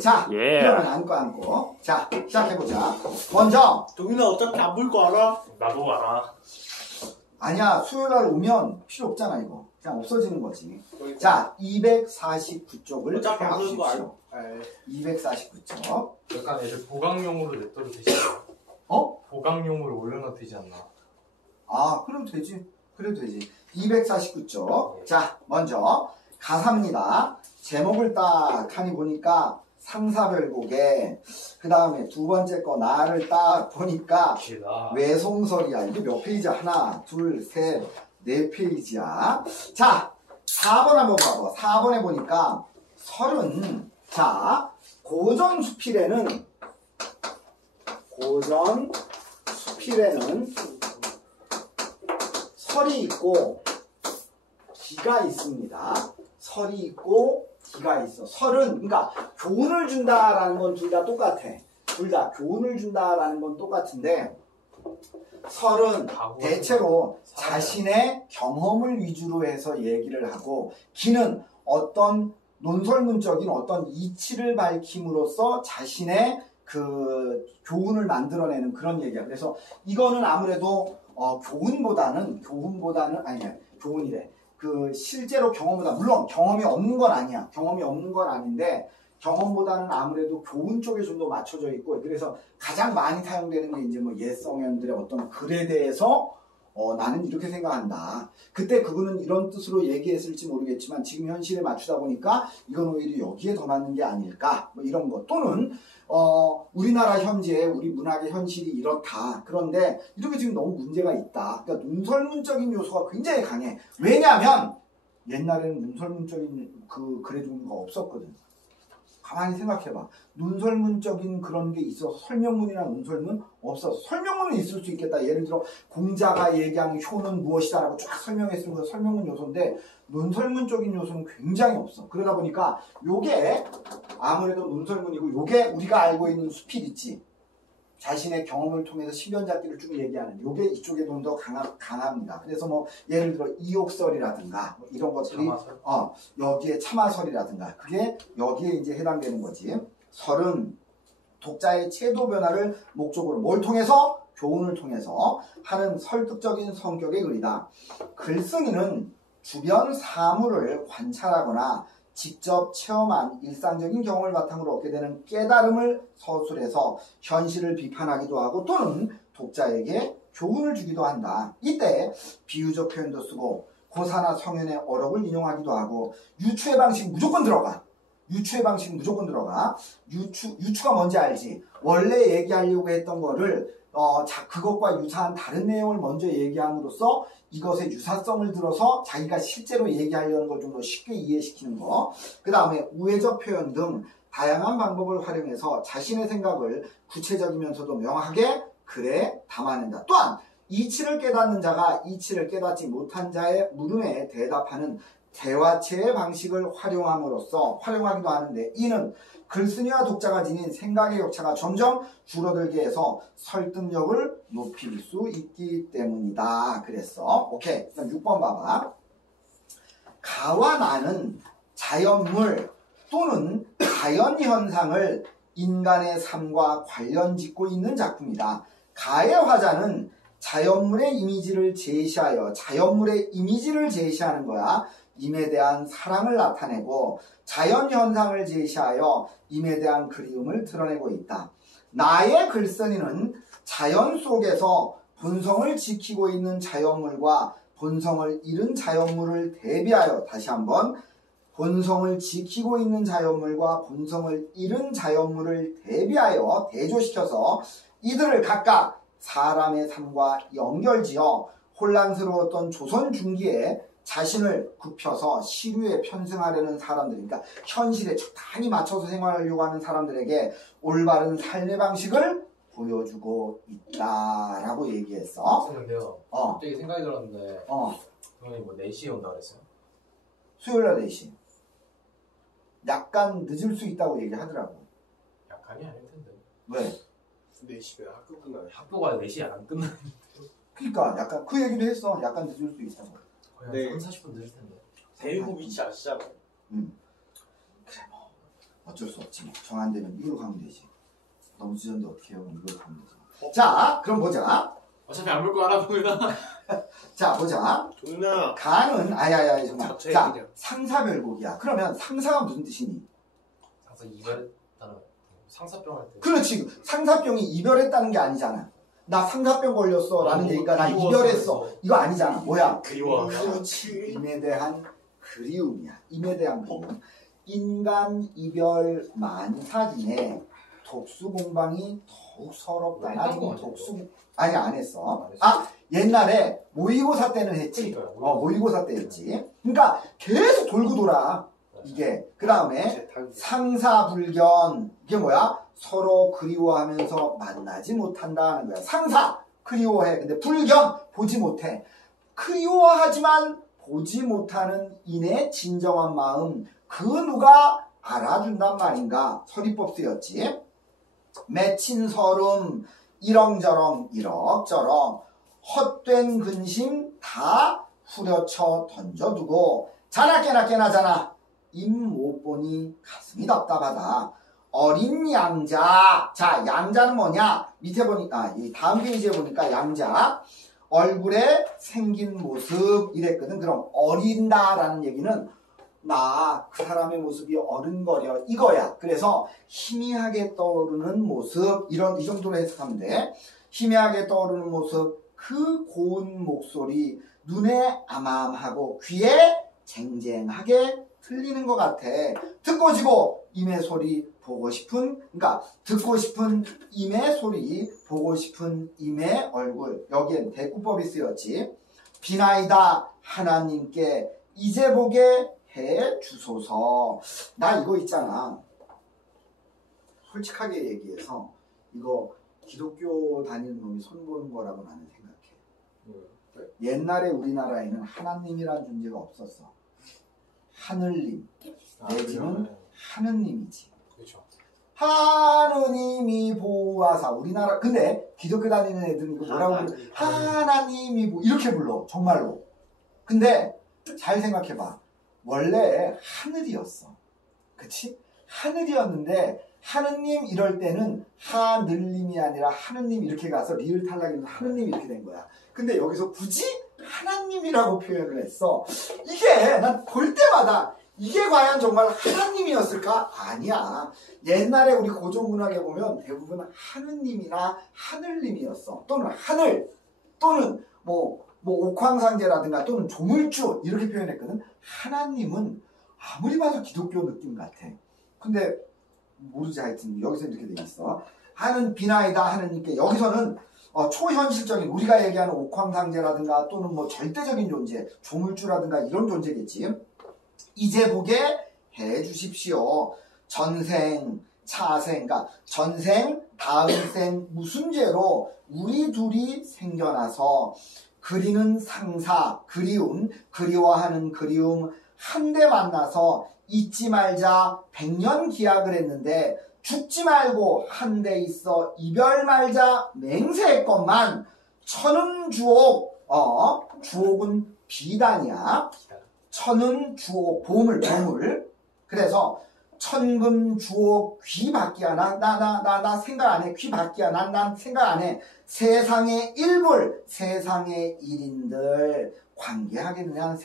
자, 그러면 안고. 자, 시작해보자. 먼저. 동윤아 어차피 안 볼 거 알아? 나도 알아. 아니야, 수요일날 오면 필요 없잖아, 이거. 그냥 없어지는 거지. 자, 249쪽을 어차피 안 볼 거 알아. 249쪽. 약간 애들 보강용으로 냅둬도 되지 않나? 어? 보강용으로 올려놔도 되지 않나? 아, 그래도 되지. 249쪽. 자, 먼저 가사입니다. 제목을 딱 하니 보니까 상사별곡에 그 다음에 두 번째 거 나를 딱 보니까 외송설이야. 이게 몇 페이지야? 하나, 둘, 셋, 네 페이지야. 자, 4번 한번 봐봐. 4번에 보니까 설은, 자, 고전수필에는 설이 있고 기가 있습니다. 설이 있고 기가 있어. 설은 그러니까 교훈을 준다라는 건 둘 다 똑같아. 둘 다 교훈을 준다라는 건 똑같은데 설은 대체로 자신의 경험을 위주로 해서 얘기를 하고 기는 어떤 논설문적인 어떤 이치를 밝힘으로써 자신의 그 교훈을 만들어내는 그런 얘기야. 그래서 이거는 아무래도 교훈이래. 그 실제로 경험보다 물론 경험이 없는 건 아니야. 경험이 없는 건 아닌데 경험보다는 아무래도 교훈 쪽에 좀 더 맞춰져 있고 그래서 가장 많이 사용되는 게 이제 뭐 옛성현들의 어떤 글에 대해서 나는 이렇게 생각한다. 그때 그분은 이런 뜻으로 얘기했을지 모르겠지만 지금 현실에 맞추다 보니까 이건 오히려 여기에 더 맞는 게 아닐까 뭐 이런 것 또는 우리나라 현재 우리 문학의 현실이 이렇다. 그런데 이렇게 지금 너무 문제가 있다. 그러니까 논설문적인 요소가 굉장히 강해. 왜냐하면 옛날에는 논설문적인 그 글의 종류가 없었거든. 가만히 생각해봐. 논설문적인 그런 게 있어서 설명문이나 논설문 없어. 설명문은 있을 수 있겠다. 예를 들어 공자가 얘기하는 효는 무엇이다라고 쫙 설명했으면 그 설명문 요소인데 논설문적인 요소는 굉장히 없어. 그러다 보니까 요게 아무래도 논설문이고 요게 우리가 알고 있는 수필 있지. 자신의 경험을 통해서 시변잡기를 쭉 얘기하는 요게 이쪽에 좀 더 강합니다. 그래서 뭐 예를 들어 이옥설이라든가 뭐 이런 것들이 여기에 참화설이라든가 그게 여기에 이제 해당되는 거지. 설은 독자의 태도 변화를 목적으로 뭘 통해서? 교훈을 통해서 하는 설득적인 성격의 글이다. 글쓴이는 주변 사물을 관찰하거나 직접 체험한 일상적인 경험을 바탕으로 얻게 되는 깨달음을 서술해서 현실을 비판하기도 하고 또는 독자에게 교훈을 주기도 한다. 이때 비유적 표현도 쓰고 고사나 성현의 어록을 인용하기도 하고 유추의 방식 무조건 들어가. 유추가 뭔지 알지? 원래 얘기하려고 했던 거를 그것과 유사한 다른 내용을 먼저 얘기함으로써 이것의 유사성을 들어서 자기가 실제로 얘기하려는 걸 좀 더 쉽게 이해시키는 거. 그 다음에 우회적 표현 등 다양한 방법을 활용해서 자신의 생각을 구체적이면서도 명확하게 글에 담아낸다. 또한 이치를 깨닫는 자가 이치를 깨닫지 못한 자의 물음에 대답하는 대화체의 방식을 활용하기도 하는데 이는 글쓴이와 독자가 지닌 생각의 격차가 점점 줄어들게 해서 설득력을 높일 수 있기 때문이다. 그랬어. 오케이. 그럼 6번 봐봐. 가와 나는 자연물 또는 자연현상을 인간의 삶과 관련 짓고 있는 작품이다. 가의 화자는 자연물의 이미지를 제시하는 거야. 임에 대한 사랑을 나타내고 자연현상을 제시하여 임에 대한 그리움을 드러내고 있다. 나의 글쓴이는 자연 속에서 본성을 지키고 있는 자연물과 본성을 잃은 자연물을 대비하여 다시 한번 본성을 지키고 있는 자연물과 본성을 잃은 자연물을 대비하여 대조시켜서 이들을 각각 사람의 삶과 연결지어 혼란스러웠던 조선 중기에 자신을 굽혀서 시류에 편승하려는 사람들, 그러니까 현실에 적당히 맞춰서 생활하려고 하는 사람들에게 올바른 삶의 방식을 보여주고 있다라고 얘기했어. 근데요. 갑자기 생각이 들었는데. 형님 뭐 4시에 온다 그랬어요? 수요일날 4시. 약간 늦을 수 있다고 얘기하더라고. 약간이 아닐 텐데. 왜? 4시면 학교 끝나네. 학교가 4시에 안 끝나는데. 그러니까 약간 그 얘기도 했어. 약간 늦을 수 있다고. 거의 한 30, 40분 늦을 텐데. 대구 위치 아시잖아요. 그래 뭐 어쩔 수 없지. 정안되면 이걸로 가면 되지. 너무 늦었는데 어떻게 해요? 이걸로 가면 되지. 자, 그럼 보자. 어차피 안 볼 거 알아보면. 자, 보자. 존나. 가는 아야야 정말. 자체의 자, 기량. 상사별곡이야. 그러면 상사가 무슨 뜻이니? 항상 이별했다는 상사병 할 때. 그렇지. 상사병이 이별했다는 게 아니잖아. 나 상사병 걸렸어 라는 얘기가 나 이별했어. 이거 아니잖아. 뭐야? 그리워. 그렇지. 임에 대한 그리움이야. 임에 대한 그리움. 인간 이별 만사진에 독수공방이 더욱 서럽다. 나 지금 독수 아니 안 했어. 아 옛날에 모의고사 때는 했지. 모의고사 때 했지. 그러니까 계속 돌고 돌아. 이게 그 다음에 상사불견. 이게 뭐야? 서로 그리워하면서 만나지 못한다는 거야. 상사 그리워해. 근데 불견 보지 못해. 그리워하지만 보지 못하는 인의 진정한 마음 그 누가 알아준단 말인가. 서리법 쓰였지. 맺힌 서름 이렁저렁 이럭저럭 헛된 근심 다 후려쳐 던져두고 자나 깨나 자나 입 못 보니 가슴이 답답하다. 어린 양자. 자, 양자는 뭐냐? 밑에 보니까 이 다음 페이지에 보니까 양자 얼굴에 생긴 모습 이랬거든. 그럼 어린다라는 얘기는 나 그 사람의 모습이 어른거려 이거야. 그래서 희미하게 떠오르는 모습 이 정도로 해석하면 돼. 희미하게 떠오르는 모습 그 고운 목소리 눈에 아맘하고 귀에 쟁쟁하게 들리는 것 같아. 듣고 지고 임의 소리 보고 싶은 그러니까 듣고 싶은 임의 소리 보고 싶은 임의 얼굴. 여기엔 대꾸법이 쓰였지. 비나이다 하나님께 이제 보게 해 주소서. 나 이거 있잖아. 솔직하게 얘기해서 이거 기독교 다니는 놈이 손보는 거라고 나는 생각해. 옛날에 우리나라에는 하나님이라는 존재가 없었어. 하늘님 내지는 하느님이지. 그렇죠. 하느님이 보아사. 우리나라 근데 기독교 다니는 애들은 이거 뭐라고 그래? 하나님이 이렇게 불러 정말로. 근데 잘 생각해봐. 원래 하늘이었어. 그치? 하늘이었는데 하느님 이럴 때는 하늘님이 아니라 하느님 이렇게 가서 리을 탈락이면 하느님 이렇게 된 거야. 근데 여기서 굳이 하나님이라고 표현을 했어. 이게 난 볼 때마다 이게 과연 정말 하나님이었을까? 아니야. 옛날에 우리 고전문학에 보면 대부분 하느님이나 하늘님이었어. 또는 하늘 또는 뭐 옥황상제라든가 또는 조물주 이렇게 표현했거든. 하나님은 아무리 봐도 기독교 느낌 같아. 근데 모르지 하여튼 여기서 이렇게 돼 있어. 하는 비나이다 하느님께 여기서는 초현실적인 우리가 얘기하는 옥황상제라든가 또는 뭐 절대적인 존재 조물주라든가 이런 존재겠지. 이제 보게 해 주십시오. 전생 차생 그러니까 전생 다음 생 무슨 죄로 우리 둘이 생겨나서 그리는 상사 그리움 그리워하는 그리움 한데 만나서 잊지 말자 100년 기약을 했는데 죽지 말고 한데 있어 이별 말자 맹세했건만 천은 주옥 주옥은 비단이야. 천은 주옥 보물 그래서 천금 주옥 귀 밖이야. 나 생각 안 해. 귀 밖이야. 난 생각 안 해. 세상의 일불 세상의 일인들 관계하겠느냐.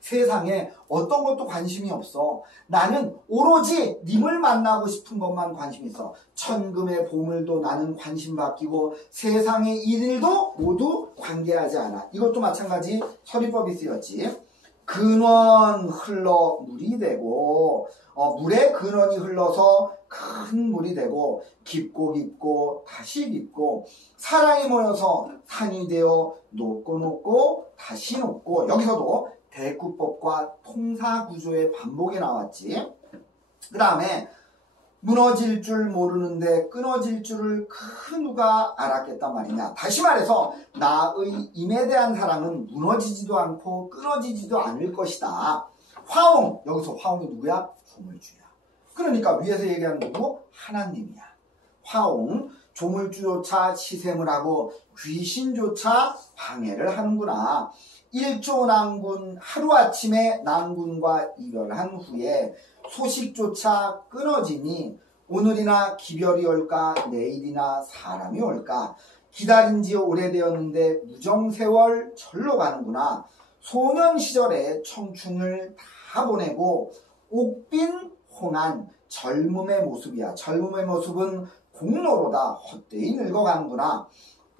세상에 어떤 것도 관심이 없어. 나는 오로지 님을 만나고 싶은 것만 관심이 있어. 천금의 보물도 나는 관심 바뀌고 세상의 일일도 모두 관계하지 않아. 이것도 마찬가지 서리법이 쓰였지. 근원 흘러 물이 되고 물에 근원이 흘러서 큰 물이 되고 깊고 다시 깊고 사랑이 모여서 산이 되어 높고 다시 높고 여기서도 대꾸법과 통사구조의 반복이 나왔지. 그 다음에 무너질 줄 모르는데 끊어질 줄을 그 누가 알았겠단 말이냐. 다시 말해서 나의 임에 대한 사랑은 무너지지도 않고 끊어지지도 않을 것이다. 화옹 여기서 화옹이 누구야? 조물주야. 그러니까 위에서 얘기하는 누구? 하나님이야. 화옹 조물주조차 시샘을 하고 귀신조차 방해를 하는구나. 일조 낭군 하루아침에 낭군과 이별한 후에 소식조차 끊어지니 오늘이나 기별이 올까 내일이나 사람이 올까 기다린 지 오래되었는데 무정세월 절로 가는구나. 소년 시절에 청춘을 다 보내고 옥빈 홍한 젊음의 모습이야. 젊음의 모습은 공로로다. 헛되이 늙어가는구나.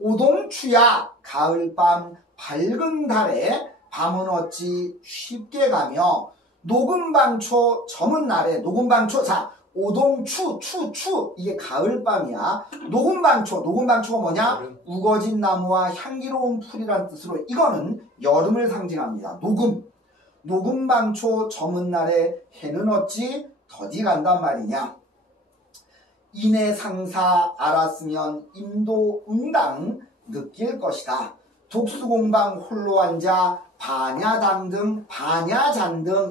오동추야 가을밤 밝은 달에 밤은 어찌 쉽게 가며 녹음방초 저문 날에 녹음방초 자 오동추 추 이게 가을밤이야. 녹음방초가 뭐냐? 우거진 나무와 향기로운 풀이란 뜻으로 이거는 여름을 상징합니다. 녹음방초 저문 날에 해는 어찌 더디 간단 말이냐. 인의 상사 알았으면 임도 응당 느낄 것이다. 독수공방 홀로 앉아 반야잔등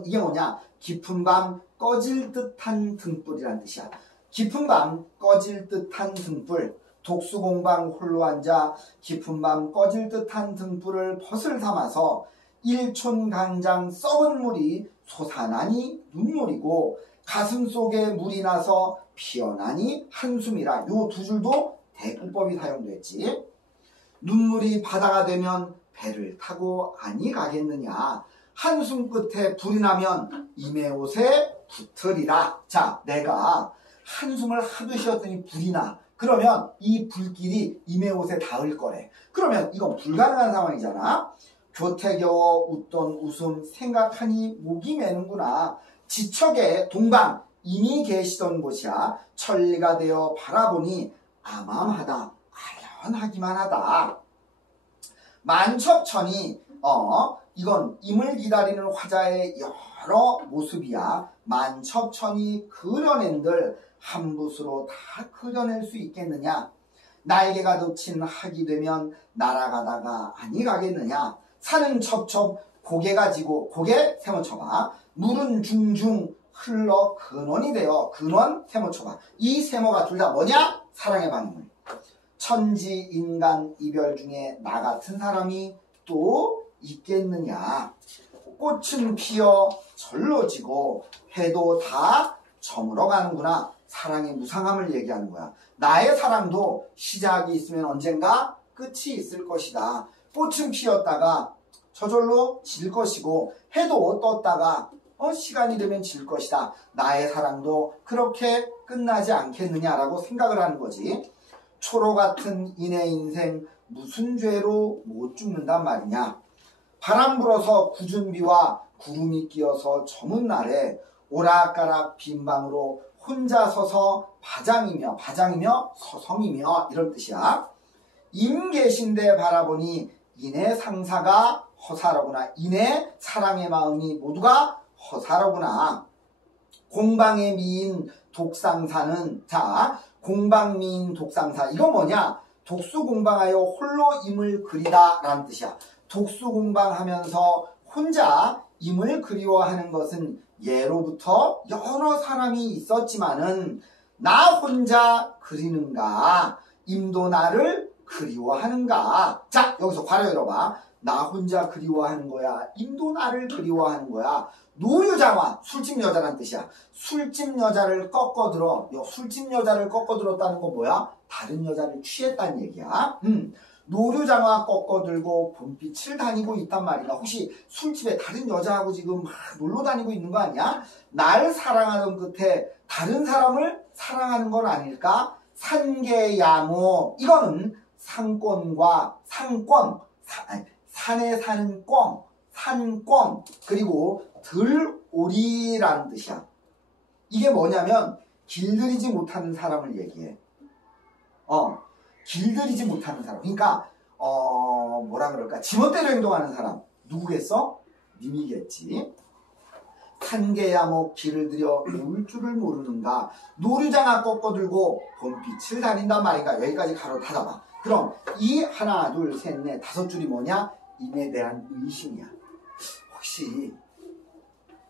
이게 뭐냐? 깊은 밤 꺼질 듯한 등불이란 뜻이야. 깊은 밤 꺼질 듯한 등불. 독수공방 홀로 앉아 깊은 밤 꺼질 듯한 등불을 벗을 삼아서 일촌강장 썩은 물이 솟아나니 눈물이고 가슴 속에 물이 나서 피어나니 한숨이라. 요 두 줄도 대꾸법이 사용됐지. 눈물이 바다가 되면 배를 타고 아니 가겠느냐. 한숨 끝에 불이 나면 이매옷에 붙으리라. 자, 내가 한숨을 하도 쉬었더니 불이 나. 그러면 이 불길이 이매옷에 닿을 거래. 그러면 이건 불가능한 상황이잖아. 교태겨워 웃던 웃음 생각하니 목이 메는구나. 지척에 동방 이미 계시던 곳이야. 천리가 되어 바라보니 암암하다. 아련하기만 하다. 만첩천이 이건 임을 기다리는 화자의 여러 모습이야. 만첩천이 그려낸들 한 붓으로 다 그려낼 수 있겠느냐. 날개가 덮친 학이 되면 날아가다가 아니 가겠느냐. 산은 첩첩 고개가 지고 고개 세모 쳐봐. 물은 중중 흘러 근원이 되어 근원 세모 쳐봐. 이 세모가 둘 다 뭐냐? 사랑의 방임을. 천지 인간 이별 중에 나 같은 사람이 또 있겠느냐. 꽃은 피어 절로 지고 해도 다 저물어 가는구나. 사랑의 무상함을 얘기하는 거야. 나의 사랑도 시작이 있으면 언젠가 끝이 있을 것이다. 꽃은 피었다가 저절로 질 것이고 해도 떴다가 시간이 되면 질 것이다. 나의 사랑도 그렇게 끝나지 않겠느냐라고 생각을 하는 거지. 초로 같은 인의 인생 무슨 죄로 못 죽는단 말이냐. 바람 불어서 굳은 비와 구름이 끼어서 저문 날에 오락가락 빈 방으로 혼자 서서 바장이며 서성이며 이런 뜻이야. 임 계신데 바라보니 인의 상사가 허사로구나. 인의 사랑의 마음이 모두가 허사로구나. 공방의 미인 독상사는 공방미인 독상사 이건 뭐냐? 독수공방하여 홀로 임을 그리다 라는 뜻이야. 독수공방하면서 혼자 임을 그리워하는 것은 예로부터 여러 사람이 있었지만은 나 혼자 그리는가? 임도 나를 그리워하는가? 자, 여기서 괄호 열어봐. 나 혼자 그리워하는 거야? 임도 나를 그리워하는 거야? 노유장화, 술집 여자란 뜻이야. 술집 여자를 꺾어들어. 술집 여자를 꺾어들었다는 건 뭐야? 다른 여자를 취했다는 얘기야. 노류장화 꺾어들고 봄빛을 다니고 있단 말이야. 혹시 술집에 다른 여자하고 지금 막 놀러 다니고 있는 거 아니야? 날 사랑하던 끝에 다른 사람을 사랑하는 건 아닐까? 산계야모, 이거는 상권과 산에 사는 꿩, 산꿩, 그리고 들오리라는 뜻이야. 이게 뭐냐면 길들이지 못하는 사람을 얘기해. 길들이지 못하는 사람. 그러니까 뭐라 그럴까? 지멋대로 행동하는 사람. 누구겠어? 님이겠지. 산계야목 길을 들여 놓을 줄을 모르는가. 노류장아 꺾어들고 봄빛을 다닌단 말인가. 여기까지 가로 닫아봐. 그럼 이 하나 둘 셋 넷 다섯 줄이 뭐냐? 임에 대한 의심이야. 혹시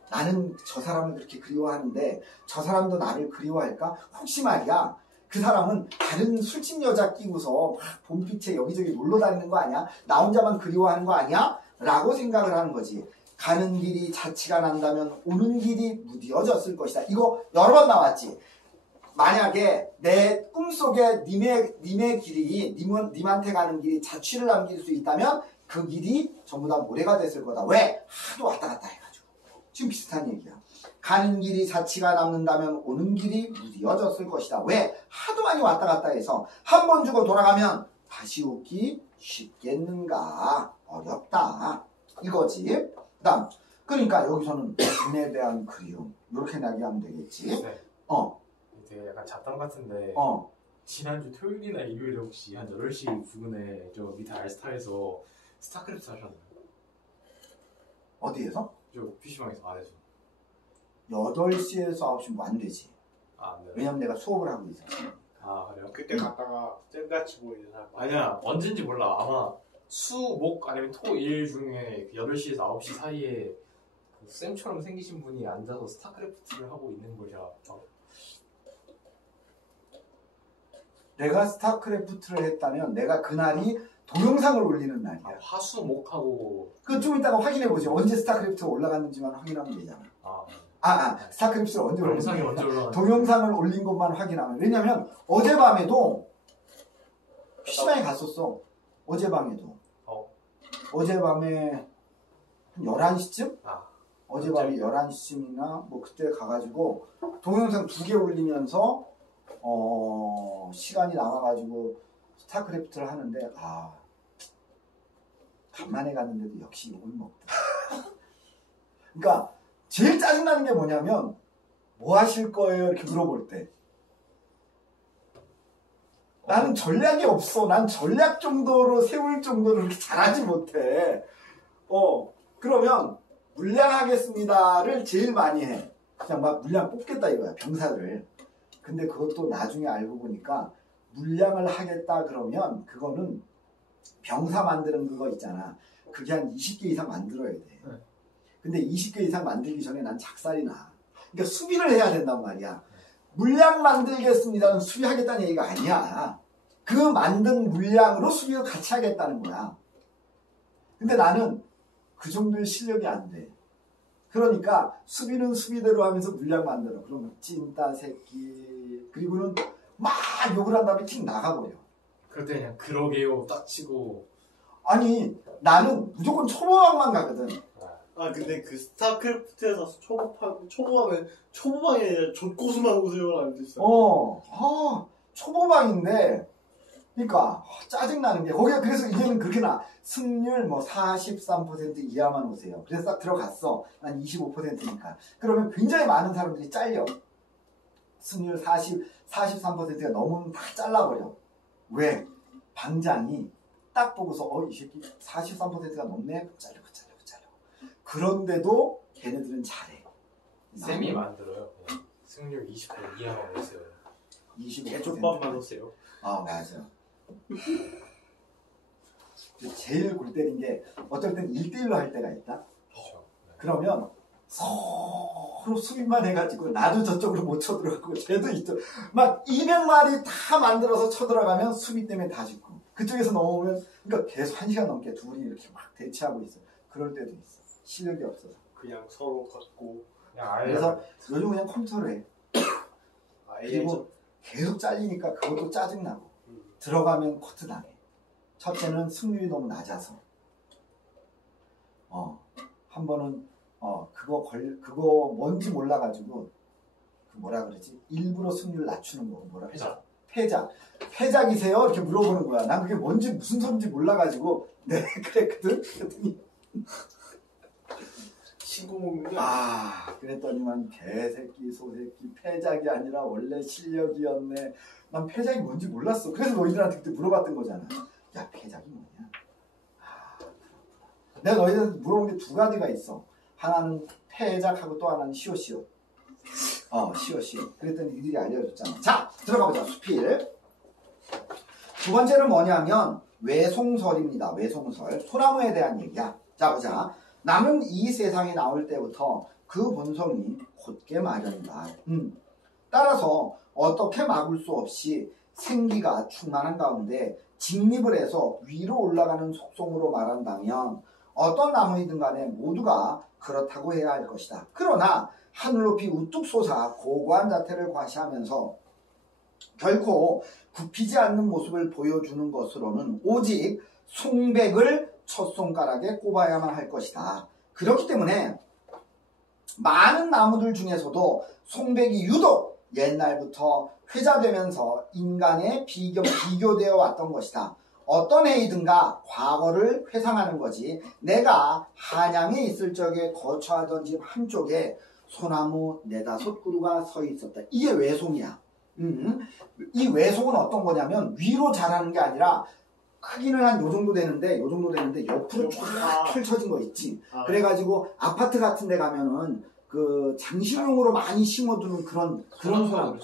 나는 저 사람을 그렇게 그리워하는데 저 사람도 나를 그리워할까? 혹시 말이야. 그 사람은 다른 술집 여자 끼고서 막 봄빛에 여기저기 놀러 다니는 거 아니야? 나 혼자만 그리워하는 거 아니야? 라고 생각을 하는 거지. 가는 길이 자취가 난다면 오는 길이 무뎌졌을 것이다. 이거 여러 번 나왔지. 만약에 내 꿈속에 님의 길이, 님한테 가는 길이 자취를 남길 수 있다면 그 길이 전부 다 모래가 됐을 거다. 왜? 하도 왔다 갔다 해가지고. 지금 비슷한 얘기야. 가는 길이 자취가 남는다면 오는 길이 무뎌졌을 것이다. 왜? 하도 많이 왔다 갔다 해서 한 번 주고 돌아가면 다시 오기 쉽겠는가? 어렵다. 이거지. 그 다음, 그러니까 여기서는 돈에 대한 그리움. 이렇게 이야기하면 되겠지. 네. 이제 약간 잡담 같은데 지난주 토요일이나 일요일에 혹시 한 8시 부근에 저 밑에 알스타에서 스타크래프트 하셨나요? 어디에서? 저 PC방에서 안에서 8시에서 9시 뭐 안 되지. 네. 왜냐면 내가 수업을 하고 있어. 그래요? 그때 갔다가 잼같이 보이는 사람. 아니야, 언젠지 몰라. 아마 수, 목 아니면 토, 일 중에 8시에서 9시 사이에 그 쌤처럼 생기신 분이 앉아서 스타크래프트를 하고 있는 걸 제가 내가 스타크래프트를 했다면 내가 그날이 동영상을 올리는 날이야. 화수, 목하고 그 좀 이따가 확인해보지. 언제 스타크래프트가 올라갔는지만 확인하면 되잖아. 스타크래프트를 언제 동영상이 올렸는지. 언제 올라갔는지. 동영상을 올린 것만 확인하면. 왜냐면 어젯밤에도 PC방에 갔었어. 어젯밤에도. 어젯밤에 한 11시쯤? 어젯밤에 11시쯤이나 뭐 그때 가가지고 동영상 2개 올리면서 시간이 남아가지고 스타크래프트를 하는데 간만에 갔는데도 역시 욕을 먹더라. 그러니까 제일 짜증나는 게 뭐냐면 뭐 하실 거예요? 이렇게 물어볼 때 나는 전략이 없어. 난 전략 정도로 세울 정도로 그렇게 잘하지 못해. 그러면 물량하겠습니다를 제일 많이 해. 그냥 막 물량 뽑겠다 이거야. 병사를. 근데 그것도 나중에 알고 보니까 물량을 하겠다 그러면 그거는 병사 만드는 그거 있잖아. 그게 한 20개 이상 만들어야 돼. 근데 20개 이상 만들기 전에 난 작살이 나. 그러니까 수비를 해야 된단 말이야. 물량 만들겠습니다는 수비하겠다는 얘기가 아니야. 그 만든 물량으로 수비를 같이 하겠다는 거야. 근데 나는 그 정도의 실력이 안 돼. 그러니까 수비는 수비대로 하면서 물량 만들어. 그럼 찐따 새끼. 그리고는 막 욕을 한 다음에 틱 나가버려. 그럴 때 그냥 그러게요 딱 치고. 아니 나는 무조건 초보방만 가거든. 근데 그 스타크래프트에서 초보하면 초보방에 아니라 족고수만 오세요라는 뜻이 있어. 초보방인데 그러니까 짜증나는 게 거기가 그래서 이제는 그렇게 나. 승률 뭐 43% 이하만 오세요. 그래서 딱 들어갔어. 난 25%니까. 그러면 굉장히 많은 사람들이 잘려. 승률 43%가 넘으면 다 잘라버려. 왜? 방장이 딱 보고서 이 새끼 43%가 넘네? 잘려. 그런데도 걔네들은 잘해. 쌤이 만들어요. 그냥 승률 20% 이하만 오세요. 25%. 개족밥만 오세요. 맞아. 제일 골 때린 게 어떨 땐 1대1로 할 때가 있다. 그렇죠. 그러면 서로 수비만 해가지고 나도 저쪽으로 못 쳐들어가고 쟤도 이쪽 막 200마리 다 만들어서 쳐들어가면 수비 때문에 다 죽고 그쪽에서 넘어오면 그러니까 계속 1시간 넘게 둘이 이렇게 막 대치하고 있어. 그럴 때도 있어. 실력이 없어서. 그냥 서로 걷고. 그래서 요즘 그냥 컴퓨터로 해. 그리고 계속 잘리니까 그것도 짜증나고 들어가면 커트 당해. 첫째는 승률이 너무 낮아서 한 번은 그거 뭔지 몰라가지고 그 뭐라 그러지? 일부러 승률 낮추는 거 뭐라 그러지? 패작이세요? 이렇게 물어보는 거야. 난 그게 뭔지 무슨 소리인지 몰라가지고 네 그랬거든. 그랬더니 신고 먹는 게 그랬더니만 개새끼 소새끼 패작이 아니라 원래 실력이었네. 난 패작이 뭔지 몰랐어. 그래서 너희들한테 그때 물어봤던 거잖아. 야 패작이 뭐냐? 내가 너희들한테 물어본 게 두 가지가 있어. 하나는 패작하고 또 하나는 시오시오. 시오시오. 그랬더니 니들이 알려줬잖아. 자 들어가보자. 수필. 두 번째는 뭐냐면 외송설입니다. 외송설. 소나무에 대한 얘기야. 자 보자. 나는 이 세상에 나올 때부터 그 본성이 곧게 마련이다. 따라서 어떻게 막을 수 없이 생기가 충만한 가운데 직립을 해서 위로 올라가는 속성으로 말한다면 어떤 나무이든 간에 모두가 그렇다고 해야 할 것이다. 그러나 하늘 높이 우뚝 솟아 고고한 자태를 과시하면서 결코 굽히지 않는 모습을 보여주는 것으로는 오직 송백을 첫 손가락에 꼽아야만 할 것이다. 그렇기 때문에 많은 나무들 중에서도 송백이 유독 옛날부터 회자되면서 인간에 비교되어 왔던 것이다. 어떤 해이든가 과거를 회상하는 거지. 내가 한양에 있을 적에 거처하던 집 한쪽에 소나무 4-5그루가 서 있었다. 이게 외송이야. 이 외송은 어떤 거냐면 위로 자라는 게 아니라 크기는 한 요 정도 되는데 옆으로 쫙 펼쳐진 거 있지. 그래가지고 아파트 같은 데 가면은 그 장식용으로 많이 심어두는 그런 소나무.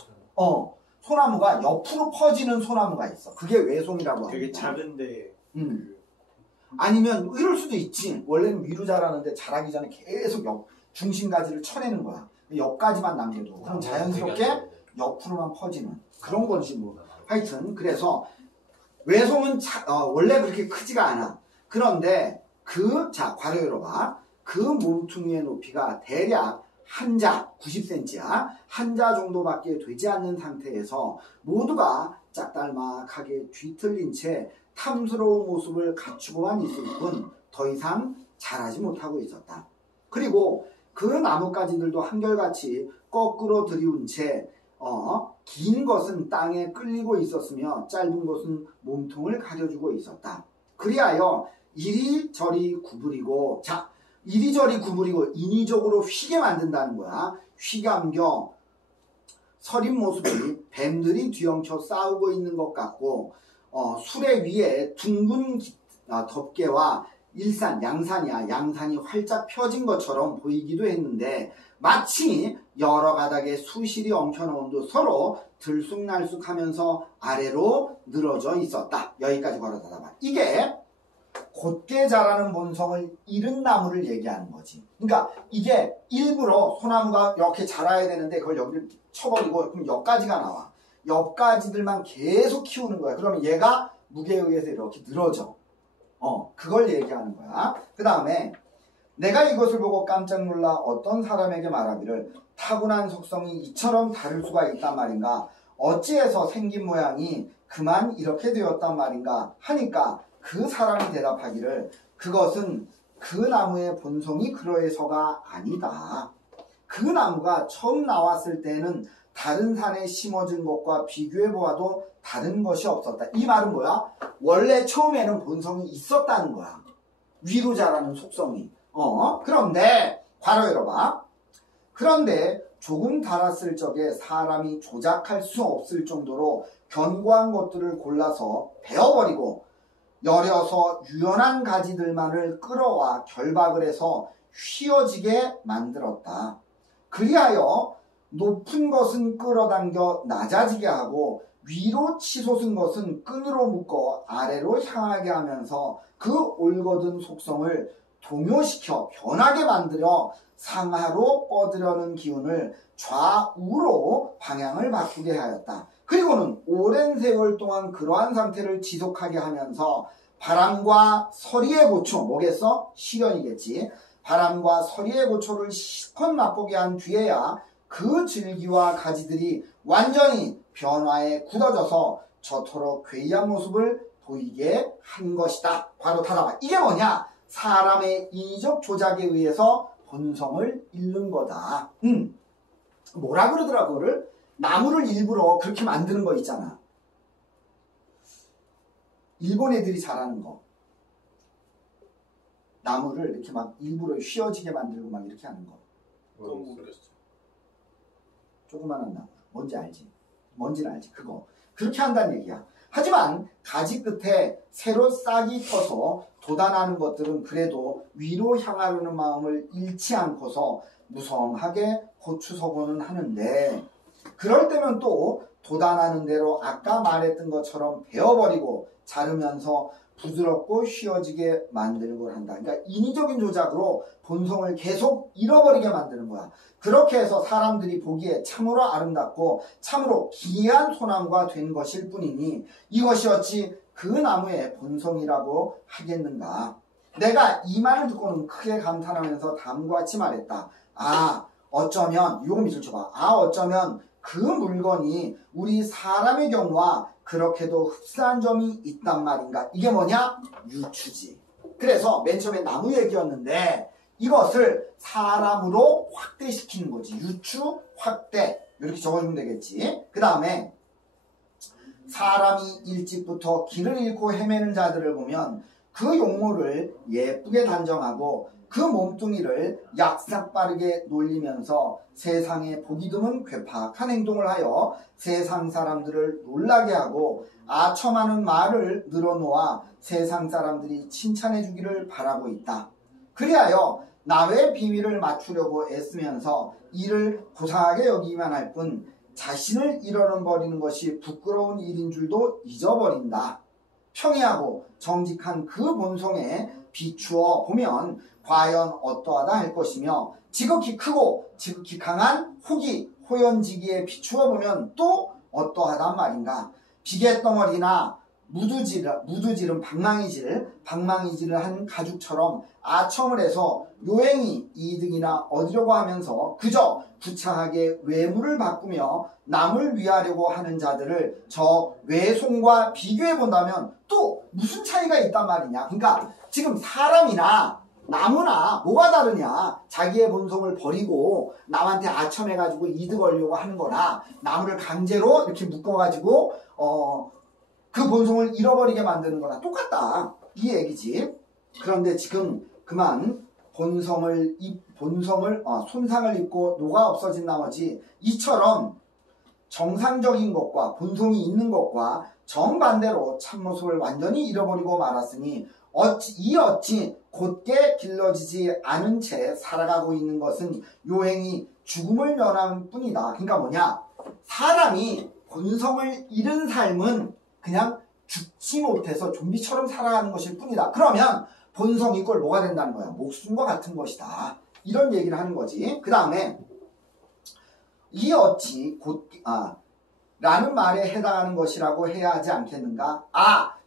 소나무가 옆으로 퍼지는 소나무가 있어. 그게 외송이라고 합니다. 되게 작은데. 아니면 이럴 수도 있지. 원래는 위로 자라는데 자라기 전에 계속 중심가지를 쳐내는 거야. 옆가지만 남겨두고. 그럼 자연스럽게 옆으로만 퍼지는 그런 건지 뭐. 하여튼 그래서 외송은 원래 그렇게 크지가 않아. 그런데 괄호 열어봐. 그 몸뚱이의 높이가 대략 한자 90cm야. 한자 정도밖에 되지 않는 상태에서 모두가 짝달막하게 뒤틀린 채 탐스러운 모습을 갖추고만 있을 뿐 더 이상 자라지 못하고 있었다. 그리고 그 나뭇가지들도 한결같이 거꾸로 들이운 채 긴 것은 땅에 끌리고 있었으며 짧은 것은 몸통을 가려주고 있었다. 그리하여 이리저리 구부리고 인위적으로 휘게 만든다는 거야. 휘감겨 서린 모습이 뱀들이 뒤엉켜 싸우고 있는 것 같고 수레 위에 둥근 덮개와 양산이 활짝 펴진 것처럼 보이기도 했는데 마치 여러 가닥의 수실이 엉켜놓은 듯 서로 들쑥날쑥하면서 아래로 늘어져 있었다. 여기까지 걸어 닫아봐. 이게 곧게 자라는 본성을 잃은 나무를 얘기하는 거지. 그러니까 이게 일부러 소나무가 이렇게 자라야 되는데 그걸 여기를 쳐버리고 그럼 옆가지가 나와. 옆가지들만 계속 키우는 거야. 그러면 얘가 무게에 의해서 이렇게 늘어져. 그걸 얘기하는 거야. 그 다음에 내가 이것을 보고 깜짝 놀라 어떤 사람에게 말하기를 타고난 속성이 이처럼 다를 수가 있단 말인가. 어찌해서 생긴 모양이 그만 이렇게 되었단 말인가 하니까 그 사람이 대답하기를 그것은 그 나무의 본성이 그러해서가 아니다. 그 나무가 처음 나왔을 때는 다른 산에 심어진 것과 비교해 보아도 다른 것이 없었다. 이 말은 뭐야? 원래 처음에는 본성이 있었다는 거야. 위로 자라는 속성이. 그런데 괄호 열어봐. 그런데 조금 달았을 적에 사람이 조작할 수 없을 정도로 견고한 것들을 골라서 베어버리고 여려서 유연한 가지들만을 끌어와 결박을 해서 휘어지게 만들었다. 그리하여 높은 것은 끌어당겨 낮아지게 하고 위로 치솟은 것은 끈으로 묶어 아래로 향하게 하면서 그 올거든 속성을 동요시켜 변하게 만들어 상하로 뻗으려는 기운을 좌우로 방향을 바꾸게 하였다. 그리고는 오랜 세월 동안 그러한 상태를 지속하게 하면서 바람과 서리의 고초, 뭐겠어? 시련이겠지. 바람과 서리의 고초를 실컷 맛보게 한 뒤에야 그 줄기와 가지들이 완전히 변화에 굳어져서 저토록 괴이한 모습을 보이게 한 것이다. 바로 닫아봐. 이게 뭐냐? 사람의 인위적 조작에 의해서 본성을 잃는 거다. 뭐라 그러더라 그거를? 나무를 일부러 그렇게 만드는 거 있잖아. 일본 애들이 잘하는 거. 나무를 이렇게 막 일부러 휘어지게 만들고 막 이렇게 하는 거. 그건 모르겠어. 조그만한 나무. 뭔지는 알지. 그거. 그렇게 한다는 얘기야. 하지만 가지 끝에 새로 싹이 터서 돋아나는 것들은 그래도 위로 향하려는 마음을 잃지 않고서 무성하게 고추서고는 하는데 그럴 때면 또 돋아나는 대로 아까 말했던 것처럼 베어버리고 자르면서 부드럽고 휘어지게 만드는 걸 한다. 그러니까 인위적인 조작으로 본성을 계속 잃어버리게 만드는 거야. 그렇게 해서 사람들이 보기에 참으로 아름답고 참으로 기이한 소나무가 된 것일 뿐이니 이것이 어찌 그 나무의 본성이라고 하겠는가. 내가 이 말을 듣고는 크게 감탄하면서 다음과 같이 말했다. 아, 어쩌면, 이거 밑줄 쳐봐. 아, 어쩌면 그 물건이 우리 사람의 경우와 그렇게도 흡사한 점이 있단 말인가. 이게 뭐냐? 유추지. 그래서 맨 처음에 나무 얘기였는데 이것을 사람으로 확대시키는 거지. 유추, 확대. 이렇게 적어주면 되겠지. 그 다음에 사람이 일찍부터 길을 잃고 헤매는 자들을 보면 그 용모를 예쁘게 단정하고 그 몸뚱이를 약삭빠르게 놀리면서 세상에 보기 드문 괴팍한 행동을 하여 세상 사람들을 놀라게 하고 아첨하는 말을 늘어놓아 세상 사람들이 칭찬해 주기를 바라고 있다. 그리하여 남의 비밀을 맞추려고 애쓰면서 이를 고상하게 여기기만 할 뿐 자신을 잃어버리는 것이 부끄러운 일인 줄도 잊어버린다. 평이하고 정직한 그 본성에 비추어 보면 과연 어떠하다 할 것이며 지극히 크고 지극히 강한 호기, 호연지기에 비추어 보면 또 어떠하단 말인가. 비계덩어리나 무두질은 방망이질을 한 가죽처럼 아첨을 해서 요행이 이득이나 얻으려고 하면서 그저 구차하게 외모를 바꾸며 남을 위하려고 하는 자들을 저 외송과 비교해 본다면 또 무슨 차이가 있단 말이냐. 그러니까 지금 사람이나 나무나 뭐가 다르냐. 자기의 본성을 버리고 남한테 아첨해가지고 이득 얻으려고 하는 거나 나무를 강제로 이렇게 묶어가지고 그 본성을 잃어버리게 만드는 거나 똑같다. 이 얘기지. 그런데 지금 그만 손상을 입고 녹아 없어진 나머지 이처럼 정상적인 것과 본성이 있는 것과 정반대로 참모습을 완전히 잃어버리고 말았으니 어찌 곧게 길러지지 않은 채 살아가고 있는 것은 요행이 죽음을 면한 뿐이다. 그러니까 뭐냐? 사람이 본성을 잃은 삶은 그냥 죽지 못해서 좀비처럼 살아가는 것일 뿐이다. 그러면 본성 이꼴 뭐가 된다는 거야? 목숨과 같은 것이다. 이런 얘기를 하는 거지. 그 다음에 라는 말에 해당하는 것이라고 해야 하지 않겠는가?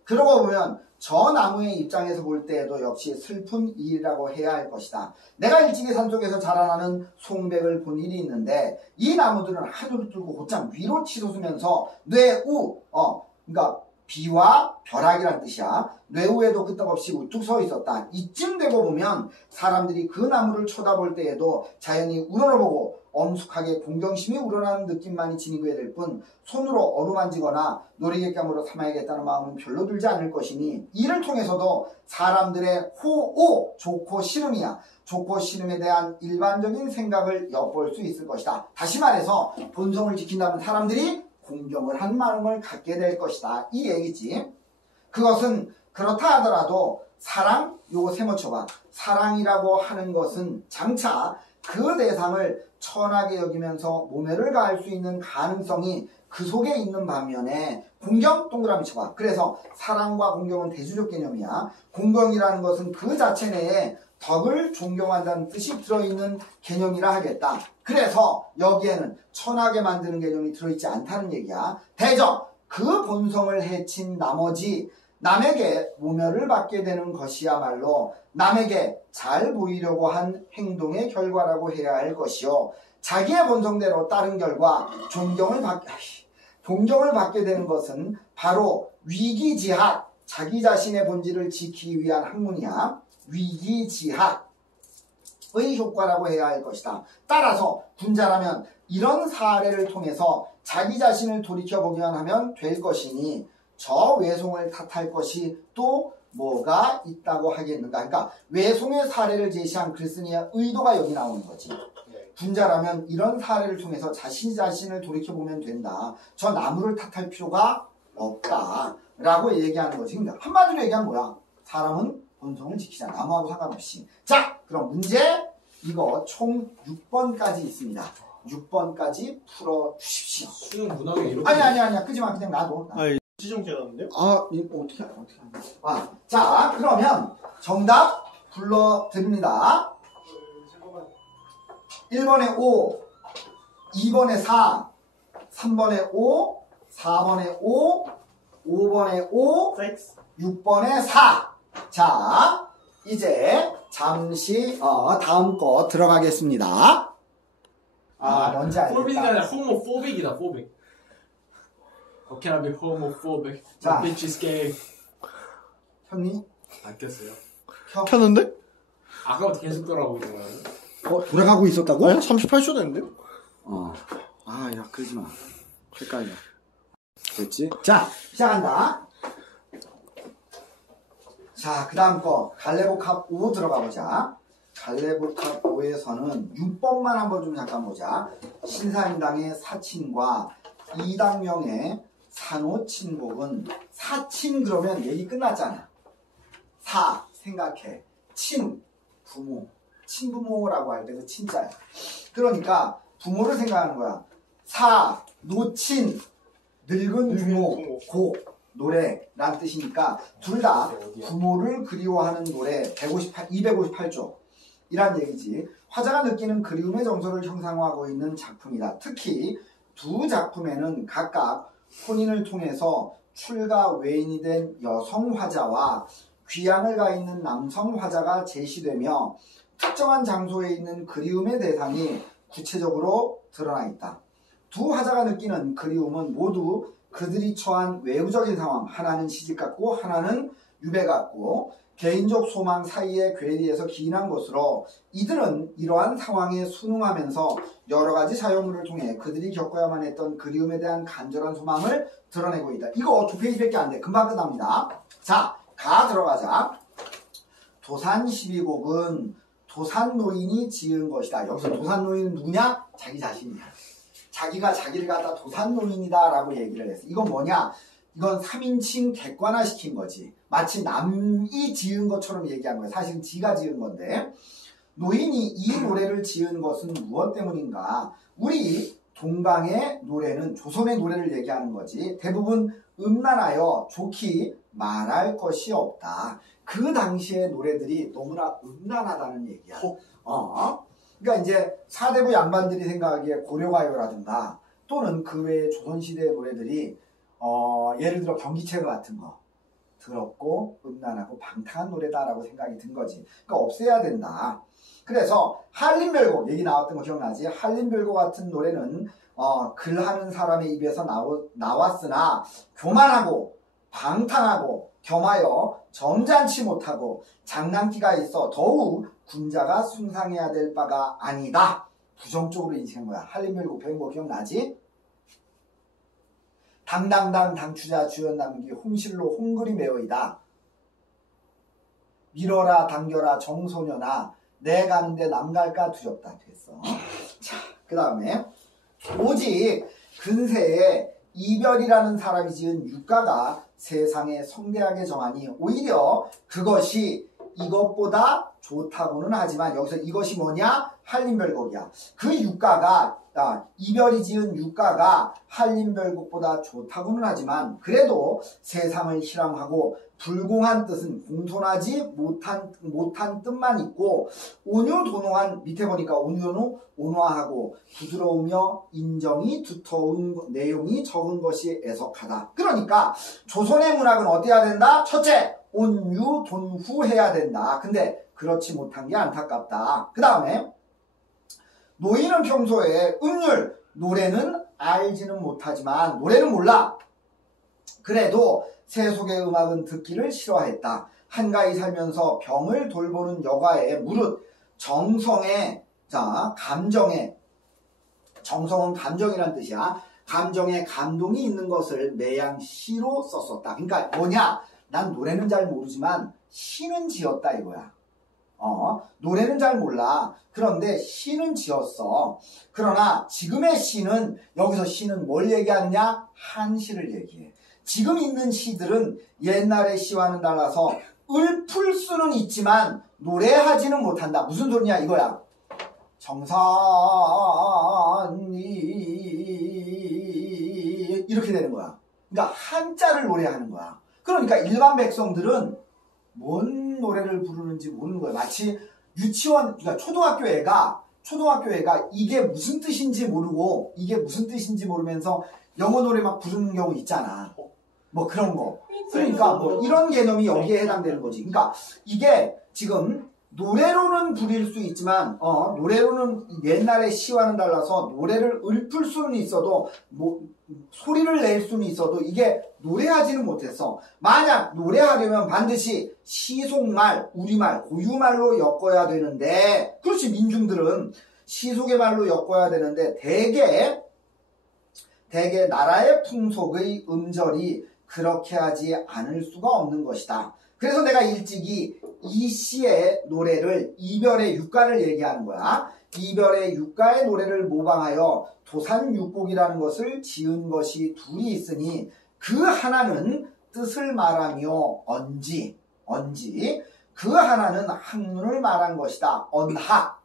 그러고 보면 저 나무의 입장에서 볼 때에도 역시 슬픈 일이라고 해야 할 것이다. 내가 일찍이 산속에서 자라나는 송백을 본 일이 있는데 이 나무들은 하늘을 뚫고 곧장 위로 치솟으면서 그러니까 비와 벼락이란 뜻이야. 뇌우에도 끄떡없이 우뚝 서 있었다. 이쯤 되고 보면 사람들이 그 나무를 쳐다볼 때에도 자연히 우러러보고 엄숙하게 공경심이 우러나는 느낌만이 지니게 될 뿐 손으로 어루만지거나 놀이객감으로 삼아야겠다는 마음은 별로 들지 않을 것이니 이를 통해서도 사람들의 좋고 싫음이야. 좋고 싫음에 대한 일반적인 생각을 엿볼 수 있을 것이다. 다시 말해서 본성을 지킨다면 사람들이 공경을 한 마음을 갖게 될 것이다. 이 얘기지. 그것은 그렇다 하더라도 요거 세모쳐봐. 사랑이라고 하는 것은 장차 그 대상을 천하게 여기면서 모멸을 가할 수 있는 가능성이 그 속에 있는 반면에 공경 동그라미 쳐봐. 그래서 사랑과 공경은 대조적 개념이야. 공경이라는 것은 그 자체 내에 덕을 존경한다는 뜻이 들어있는 개념이라 하겠다. 그래서 여기에는 천하게 만드는 개념이 들어있지 않다는 얘기야. 대저 그 본성을 해친 나머지 남에게 모멸을 받게 되는 것이야말로 남에게 잘 보이려고 한 행동의 결과라고 해야 할 것이요. 자기의 본성대로 따른 결과 존경을 받게 되는 것은 바로 위기지학, 자기 자신의 본질을 지키기 위한 학문이야. 위기지학의 효과라고 해야 할 것이다. 따라서 군자라면 이런 사례를 통해서 자기 자신을 돌이켜보기만 하면 될 것이니 저 외송을 탓할 것이 또 뭐가 있다고 하겠는가. 그러니까 외송의 사례를 제시한 글쓴이의 의도가 여기 나오는 거지. 군자라면 이런 사례를 통해서 자신을 돌이켜보면 된다. 저 나무를 탓할 필요가 없다 라고 얘기하는 거지. 그러니까 한마디로 얘기하면 뭐야? 사람은 본성을 지키자. 나무하고 상관없이. 자, 그럼 문제 이거 총 6번까지 있습니다. 6번까지 풀어주십시오. 수능 문항에 이렇게 아니야. 끄지마. 그냥 놔둬. 지정제 나는데요? 이거 어떻게 하냐. 자, 그러면 정답 불러드립니다. 1번에 5, 2번에 4, 3번에 5, 4번에 5, 5번에 5, 6번에 4. 자, 이제 잠시 다음 거 들어가겠습니다. 뭔지 포비가 알겠다. 아니라 homophobic. How can I be homophobic? 자. My bitch is gay. 켰니? 안 꼈어요. 켰는데? 아까부터 계속 돌아오고 있는 거예요. 돌아가고 있었다고? 아니 38초 됐는데요? 야, 그러지 마. 헷갈려. 됐지? 자, 시작한다. 자, 그 다음 거. 갈레복합 5 들어가 보자. 갈레복합 5에서는 6번만 한번 좀 잠깐 보자. 신사임당의 사친과 이당명의 산호친복은 사친 그러면 얘기 끝났잖아. 사, 생각해. 친, 부모. 친부모라고 할 때도 친자야. 그러니까 부모를 생각하는 거야. 사, 노친, 늙은 부모, 고, 노래란 뜻이니까 둘 다 부모를 그리워하는 노래 258조 이란 얘기지. 화자가 느끼는 그리움의 정서를 형상화하고 있는 작품이다. 특히 두 작품에는 각각 혼인을 통해서 출가 외인이 된 여성 화자와 귀양을 가 있는 남성 화자가 제시되며 특정한 장소에 있는 그리움의 대상이 구체적으로 드러나 있다. 두 화자가 느끼는 그리움은 모두 그들이 처한 외부적인 상황, 하나는 시집 같고 하나는 유배 같고 개인적 소망 사이의 괴리에서 기인한 것으로 이들은 이러한 상황에 순응하면서 여러 가지 사용물을 통해 그들이 겪어야만 했던 그리움에 대한 간절한 소망을 드러내고 있다. 이거 2페이지밖에 안 돼. 금방 끝납니다. 자, 가 들어가자. 도산 12곡은 도산노인이 지은 것이다. 여기서 도산노인은 누구냐? 자기 자신이야. 자기가 자기를 갖다 도산노인이다 라고 얘기를 했어. 이건 뭐냐? 이건 3인칭 객관화시킨 거지. 마치 남이 지은 것처럼 얘기한 거야. 사실은 지가 지은 건데 노인이 이 노래를 지은 것은 무엇 때문인가? 우리 동방의 노래는 조선의 노래를 얘기하는 거지. 대부분 음란하여 좋게 말할 것이 없다. 그 당시의 노래들이 너무나 음란하다는 얘기야. 그러니까 이제 사대부 양반들이 생각하기에 고려가요라든가 또는 그 외의 조선시대의 노래들이 예를 들어 경기체가 같은 거 더럽고 음란하고 방탕한 노래다라고 생각이 든 거지. 그러니까 없애야 된다. 그래서 한림별곡 얘기 나왔던 거 기억나지? 한림별곡 같은 노래는 글하는 사람의 입에서 나왔으나 교만하고 방탕하고 겸하여 점잖지 못하고 장난기가 있어 더욱 군자가 숭상해야 될 바가 아니다. 부정적으로 인식한 거야. 한림별곡 배운 거 기억나지? 당당당 당추자 주연 남기 홍실로 홍글이 메어이다. 밀어라 당겨라 정소녀나 내 가는데 남 갈까 두렵다. 됐어. 자, 그 다음에 오직 근세에 이별이라는 사람이 지은 유가가 세상에 성대하게 정하니 오히려 그것이 이것보다 좋다고는 하지만 여기서 이것이 뭐냐? 한림별곡이야. 그 유가가 이별이 지은 유가가 한림별곡보다 좋다고는 하지만 그래도 세상을 희랑하고 불공한 뜻은 공손하지 못한 뜻만 있고 온유도노한 밑에 보니까 온화하고 부드러우며 인정이 두터운 내용이 적은 것이 애석하다. 그러니까 조선의 문학은 어때야 된다? 첫째, 온유돈후해야 된다. 근데 그렇지 못한 게 안타깝다. 그 다음에 노인은 평소에 음률, 노래는 알지는 못하지만 노래는 몰라. 그래도 세속의 음악은 듣기를 싫어했다. 한가히 살면서 병을 돌보는 여가의 무릇 정성의 감정의 정성은 감정이란 뜻이야. 감정에 감동이 있는 것을 매양시로 썼었다. 그러니까 뭐냐? 난 노래는 잘 모르지만 시는 지었다 이거야. 노래는 잘 몰라. 그런데 시는 지었어. 그러나 지금의 시는 여기서 시는 뭘 얘기하느냐? 한시를 얘기해. 지금 있는 시들은 옛날의 시와는 달라서 읊을 수는 있지만 노래하지는 못한다. 무슨 소리냐 이거야. 정산이 이렇게 되는 거야. 그러니까 한자를 노래하는 거야. 그러니까 일반 백성들은 뭔 노래를 부르는지 모르는 거야. 마치 유치원, 그러니까 초등학교 애가 이게 무슨 뜻인지 모르고 이게 무슨 뜻인지 모르면서 영어 노래 막 부르는 경우 있잖아. 뭐 그런 거. 그러니까 뭐 이런 개념이 여기에 해당되는 거지. 그러니까 이게 지금 노래로는 부릴 수 있지만 노래로는 옛날의 시와는 달라서 노래를 읊을 수는 있어도 뭐 소리를 낼 수는 있어도 이게 노래하지는 못했어. 만약 노래하려면 반드시 시속말, 우리말, 고유말로 엮어야 되는데 그렇지 민중들은 시속의 말로 엮어야 되는데 대개 나라의 풍속의 음절이 그렇게 하지 않을 수가 없는 것이다. 그래서 내가 일찍이 이 시의 노래를 이별의 육가를 얘기하는 거야. 이별의 육가의 노래를 모방하여 도산육곡이라는 것을 지은 것이 둘이 있으니 그 하나는 뜻을 말하며 언지 그 하나는 학문을 말한 것이다. 언학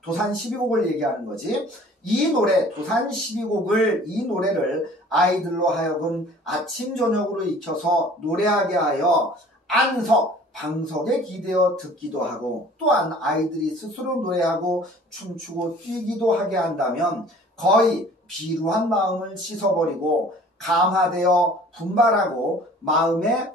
도산 12곡을 얘기하는 거지. 이 노래 도산 12곡을 이 노래를 아이들로 하여금 아침 저녁으로 익혀서 노래하게 하여 안석 방석에 기대어 듣기도 하고 또한 아이들이 스스로 노래하고 춤추고 뛰기도 하게 한다면 거의 비루한 마음을 씻어버리고 감화되어 분발하고 마음의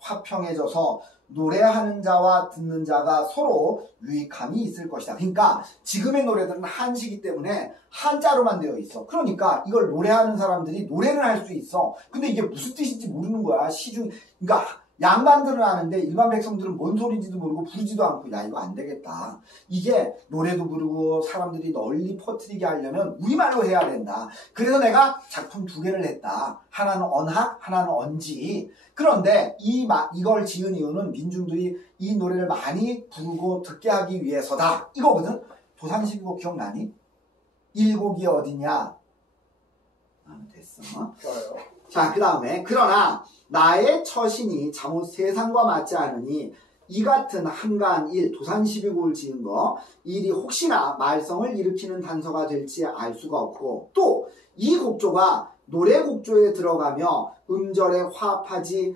화평해져서 노래하는 자와 듣는 자가 서로 유익함이 있을 것이다. 그러니까 지금의 노래들은 한시기 때문에 한자로만 되어 있어. 그러니까 이걸 노래하는 사람들이 노래는 할 수 있어. 근데 이게 무슨 뜻인지 모르는 거야. 그러니까 양반들은 아는데 일반 백성들은 뭔 소리인지도 모르고 부르지도 않고 야 이거 안 되겠다. 이게 노래도 부르고 사람들이 널리 퍼뜨리게 하려면 우리말로 해야 된다. 그래서 내가 작품 2개를 했다. 하나는 언학, 하나는 언지. 그런데 이걸 지은 이유는 민중들이 이 노래를 많이 부르고 듣게 하기 위해서다. 이거거든. 도산 12곡 기억나니? 1곡이 어디냐? 됐어. 좋아요. 자, 그 다음에 그러나 나의 처신이 잘못 세상과 맞지 않으니 이 같은 한가한 일, 도산 12곡을 지은 거 일이 혹시나 말썽을 일으키는 단서가 될지 알 수가 없고 또 이 곡조가 노래 곡조에 들어가며 음절에 화합할지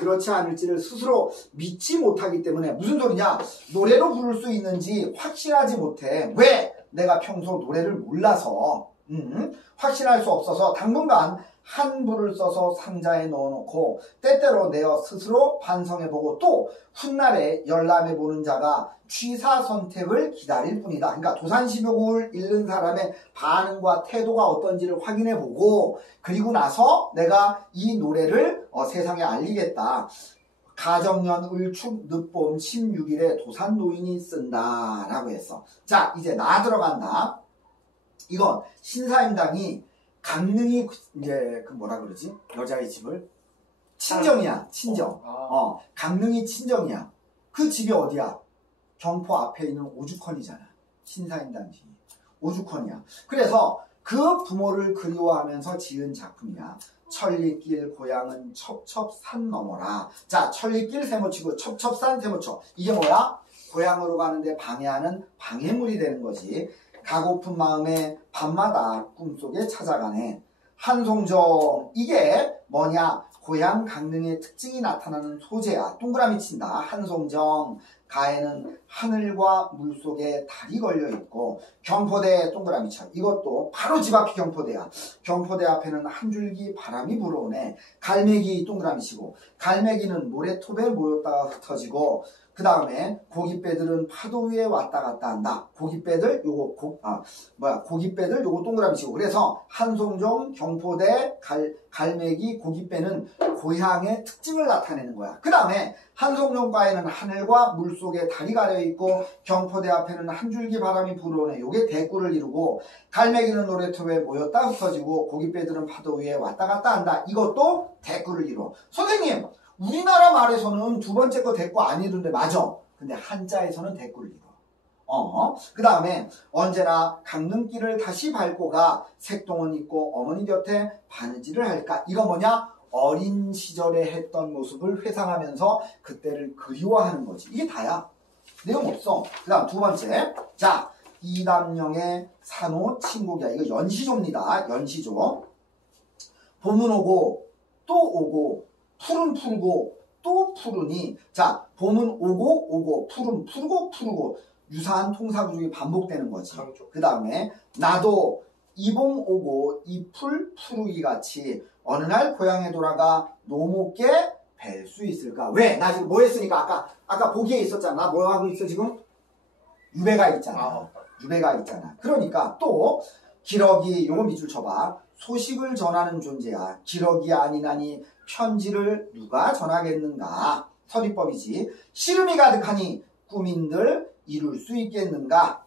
그렇지 않을지를 스스로 믿지 못하기 때문에 무슨 소리냐? 노래로 부를 수 있는지 확신하지 못해. 왜? 내가 평소 노래를 몰라서 확신할 수 없어서 당분간 한 불을 써서 상자에 넣어놓고 때때로 내어 스스로 반성해보고 또 훗날에 열람해보는 자가 취사 선택을 기다릴 뿐이다. 그러니까 도산 12곡을 읽는 사람의 반응과 태도가 어떤지를 확인해보고 그리고 나서 내가 이 노래를 세상에 알리겠다. 가정년 을축 늦봄 16일에 도산 노인이 쓴다 라고 했어. 자 이제 나 들어간다. 이건 신사임당이 강릉이 이제 그 뭐라 그러지? 여자의 집을 친정이야. 친정. 강릉이 친정이야. 그 집이 어디야? 경포 앞에 있는 오죽헌이잖아. 신사임당 집이 오죽헌이야. 그래서 그 부모를 그리워하면서 지은 작품이야. 천리길 고향은 첩첩산 넘어라. 자, 천리길 세모치고 첩첩산 세모쳐. 이게 뭐야? 고향으로 가는데 방해하는 방해물이 되는 거지. 가고픈 마음에 밤마다 꿈속에 찾아가네. 한송정 이게 뭐냐? 고향 강릉의 특징이 나타나는 소재야. 동그라미 친다. 한송정 가에는 하늘과 물속에 달이 걸려있고 경포대 동그라미 쳐. 이것도 바로 집 앞이 경포대야. 경포대 앞에는 한 줄기 바람이 불어오네. 갈매기 동그라미 치고 동그라미는 모래톱에 모였다가 흩어지고 그 다음에 고깃배들은 파도 위에 왔다 갔다 한다. 고깃배들 요거 동그라미 치고. 그래서 한송정, 경포대, 갈매기, 고깃배는 고향의 특징을 나타내는 거야. 그 다음에 한송정가에는 하늘과 물속에 달이 가려있고 경포대 앞에는 한 줄기 바람이 불어오네. 요게 대꾸를 이루고 갈매기는 모래톱에 모였다 흩어지고 고깃배들은 파도 위에 왔다 갔다 한다. 이것도 대꾸를 이루어. 선생님! 우리나라 말에서는 두 번째 거 대꾸 안 이루는데 맞아. 근데 한자에서는 대꾸를 이루어. 그 다음에 언제나 강릉길을 다시 밟고 가 색동은 입고 어머니 곁에 바느질을 할까. 이거 뭐냐? 어린 시절에 했던 모습을 회상하면서 그때를 그리워하는 거지. 이게 다야. 내용 없어. 그 다음 두 번째. 자, 이담령의 산호 친곡이야. 이거 연시조입니다. 연시조. 봄은 오고 또 오고 푸른 푸르고 또 푸르니. 자, 봄은 오고 푸른 푸르고 유사한 통사구조가 반복되는 거지. 그 다음에 나도 이봄 오고 이 풀 푸르기 같이 어느 날 고향에 돌아가 노목계 뵐 수 있을까? 왜? 나 지금 뭐 했으니까 아까 보기에 있었잖아. 나 뭐 하고 있어 지금? 유배가 있잖아. 유배가 있잖아. 그러니까 또 기러기 요거 밑줄 쳐봐. 소식을 전하는 존재야. 기러기 아니나니 편지를 누가 전하겠는가? 서리법이지. 시름이 가득하니 꾸민들 이룰 수 있겠는가?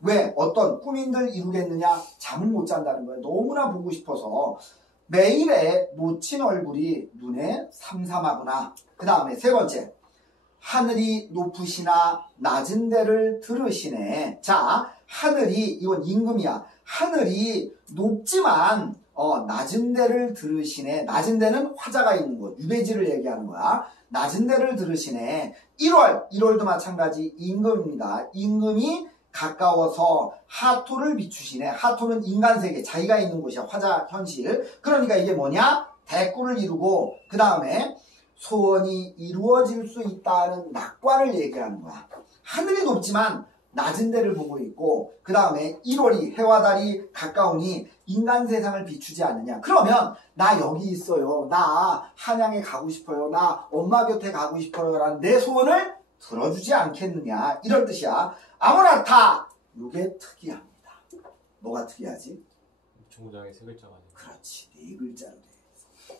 왜? 어떤 꾸민들 이루겠느냐? 잠을 못 잔다는 거야. 너무나 보고 싶어서. 매일의 놓친 얼굴이 눈에 삼삼하구나. 그 다음에 세 번째. 하늘이 높으시나 낮은 데를 들으시네. 자, 하늘이, 이건 임금이야. 하늘이 높지만 낮은 데를 들으시네. 낮은 데는 화자가 있는 곳, 유배지를 얘기하는 거야. 낮은 데를 들으시네. 1월도 마찬가지 임금입니다. 임금이 가까워서 하토를 비추시네. 하토는 인간세계, 자기가 있는 곳이야. 화자 현실. 그러니까 이게 뭐냐? 대꾸를 이루고 그 다음에 소원이 이루어질 수 있다는 낙관을 얘기하는 거야. 하늘이 높지만 낮은 데를 보고 있고 그 다음에 1월이 해와 달이 가까우니 인간 세상을 비추지 않느냐. 그러면 나 여기 있어요. 나 한양에 가고 싶어요. 나 엄마 곁에 가고 싶어요. 라는 내 소원을 들어주지 않겠느냐. 이런 뜻이야. 아모라타. 이게 특이합니다. 뭐가 특이하지? 종장에 세 글자가 아니고. 그렇지. 네 글자로 돼.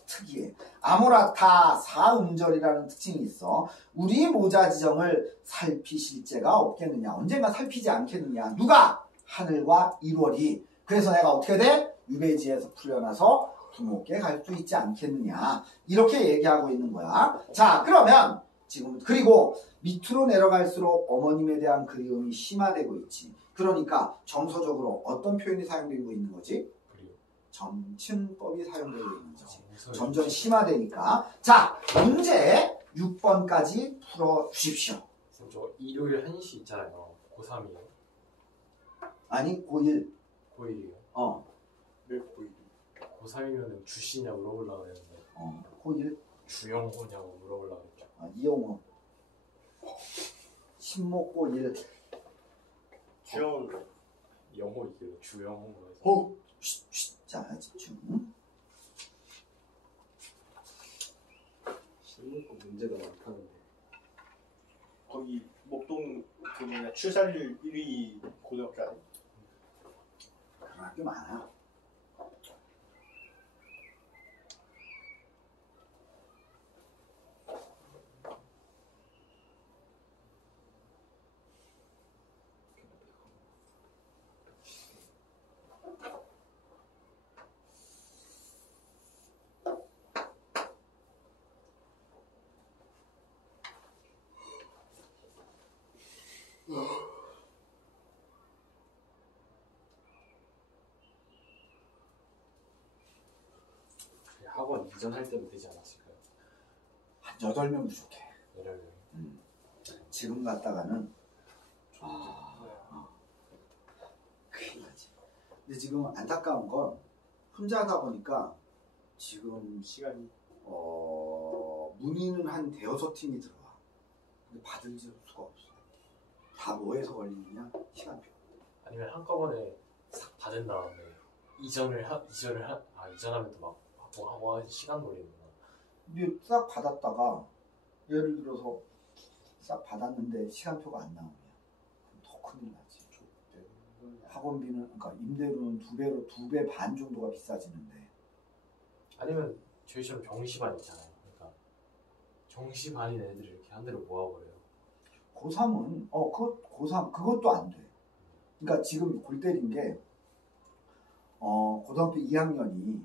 특이해. 아모라타 사음절이라는 특징이 있어. 우리 모자 지정을 살피실 죄가 없겠느냐. 언젠가 살피지 않겠느냐. 누가? 하늘과 1월이. 그래서 내가 어떻게 돼? 유배지에서 풀려나서 부모께 갈 수 있지 않겠느냐. 이렇게 얘기하고 있는 거야. 자, 그러면 지금 그리고 밑으로 내려갈수록 어머님에 대한 그리움이 심화되고 있지. 그러니까 정서적으로 어떤 표현이 사용되고 있는 거지? 점층법이 사용되고 있는 거지. 점점 심화되니까. 자, 문제 6번까지 풀어주십시오. 저 일요일 1시 있잖아요. 고3이에요. 아니, 고1. 고1이에요. 왜 보이니? 고3이면 주씨냐 물어보려고 했는데 고1. 주영호냐고 물어보려고 했죠. 이영호. 신목 고1. 주영 영호 이기로 주영호로 해서. 자, 집중. 신문고 문제가 많다는데. 거기 목동 그 뭐냐 출산율 1위 고등학교 아니? 그런 학교 많아. 학원 이전할 때도 되지 않았을까요? 한 8명 부족해. 예를 지금 갔다가는 네. 큰일 나지. 근데 지금 안타까운 건 혼자 하다 보니까 지금 시간이 문의는 한 대여섯 팀이 들어와. 근데 받을 수가 없어. 다 뭐해서 걸리느냐? 시간표. 아니면 한꺼번에 싹 받은 다음에 이전하면 또 막 하고 시간 걸리는구나. 근데 싹 받았다가 예를 들어서 싹 받았는데 시간표가 안 나오면 더 큰일 나지. 학원비는 그러니까 임대료는 2배 반 정도가 비싸지는데. 아니면 저희처럼 정시반 있잖아요. 그러니까 정시반인 애들을 이렇게 한 대로 모아버려요. 고3은 고3 그것도 안 돼. 그러니까 지금 골 때린 게 고등학교 2학년이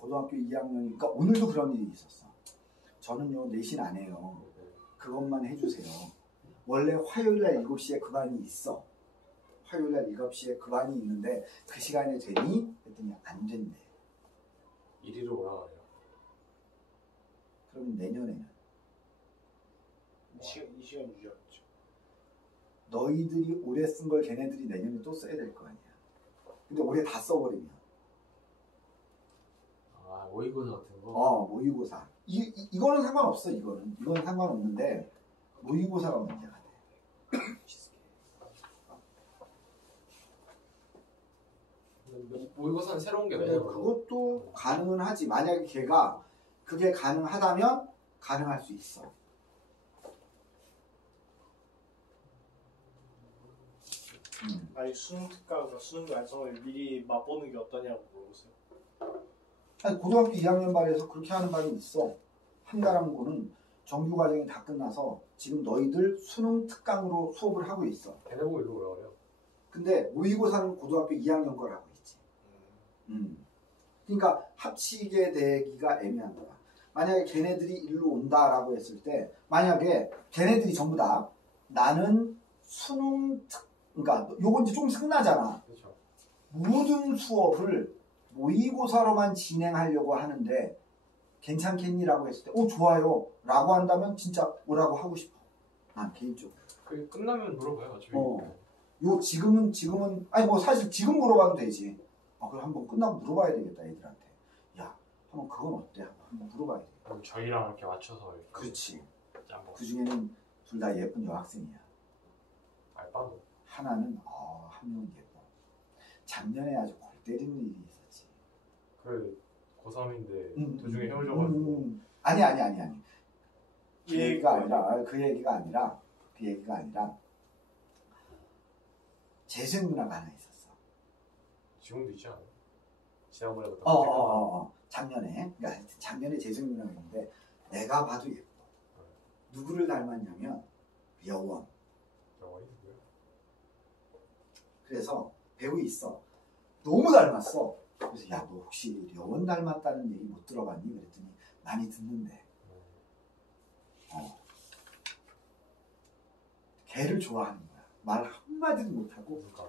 그러니까 오늘도 그런 일이 있었어. 저는요 내신 안 해요. 그것만 해주세요. 원래 화요일날 7시에 그 반이 있어. 화요일날 7시에 그 반이 있는데 그 시간에 되니? 했더니 안 된대. 이리로 오라 그래요. 그럼 내년에는 이 시간 유지하겠죠. 너희들이 올해 쓴 걸 걔네들이 내년에 또 써야 될 거 아니야. 근데 올해 다 써버리면 모의고사 같은 거? 모의고사. 이거는 상관없어, 이거는 상관없는데, 모의고사가 문제가 돼. 모의고사는 새로운 게 근데 왜냐면 그것도 가능은 하지. 만약에 걔가 그게 가능하다면 가능할 수 있어. 아니 수능 특강과 수능 완성을 미리 맛보는 게 어떠냐고 물어보세요. 아니, 고등학교 2학년 반에서 그렇게 하는 반이 있어. 한가람고는 정규 과정이 다 끝나서 지금 너희들 수능 특강으로 수업을 하고 있어. 걔네 보고 이거 뭐라 그래요? 근데 모의고사는 고등학교 2학년 걸 하고 있지. 그러니까 합치게 되기가 애매한 거야. 만약에 걔네들이 일로 온다라고 했을 때, 만약에 걔네들이 전부 다 나는 그러니까 요건 이제 좀 승나잖아. 그렇죠. 모든 수업을 모의고사로만 진행하려고 하는데 괜찮겠니라고 했을 때, 좋아요 라고 한다면 진짜 오라고 하고 싶어. 난 개인적으로. 그 끝나면 물어봐요. 어차피. 요 지금은 아니 뭐 사실 지금 물어봐도 되지. 그럼 한번 끝나고 물어봐야 되겠다 애들한테. 야, 한번 그건 어때? 한번 물어봐야 돼. 그럼 저희랑 이렇게 맞춰서 이렇게 그렇지. 짬뽕. 그 중에는 둘 다 예쁜 여학생이야. 알바도. 하나는 한 명은 예뻐. 작년에 아주 골 때리는 일이 있었지. 그 고3인데 도중에 헤어져가지고. 아니. 그 예, 얘기가 아니라 재수형 누나가 하나 있었어. 지금도 있지 않아요? 지난번에 봤던 작년에 재수형 누나가 있는데 내가 봐도 예뻐. 누구를 닮았냐면 여원. 영원이 누구야? 그래서 배우 있어. 너무 닮았어. 그래서 야, 너 혹시 여원 닮았다는 얘기 못 들어봤니? 그랬더니 많이 듣는데. 걔를 좋아하는 거야. 말 한마디도 못하고. 누가?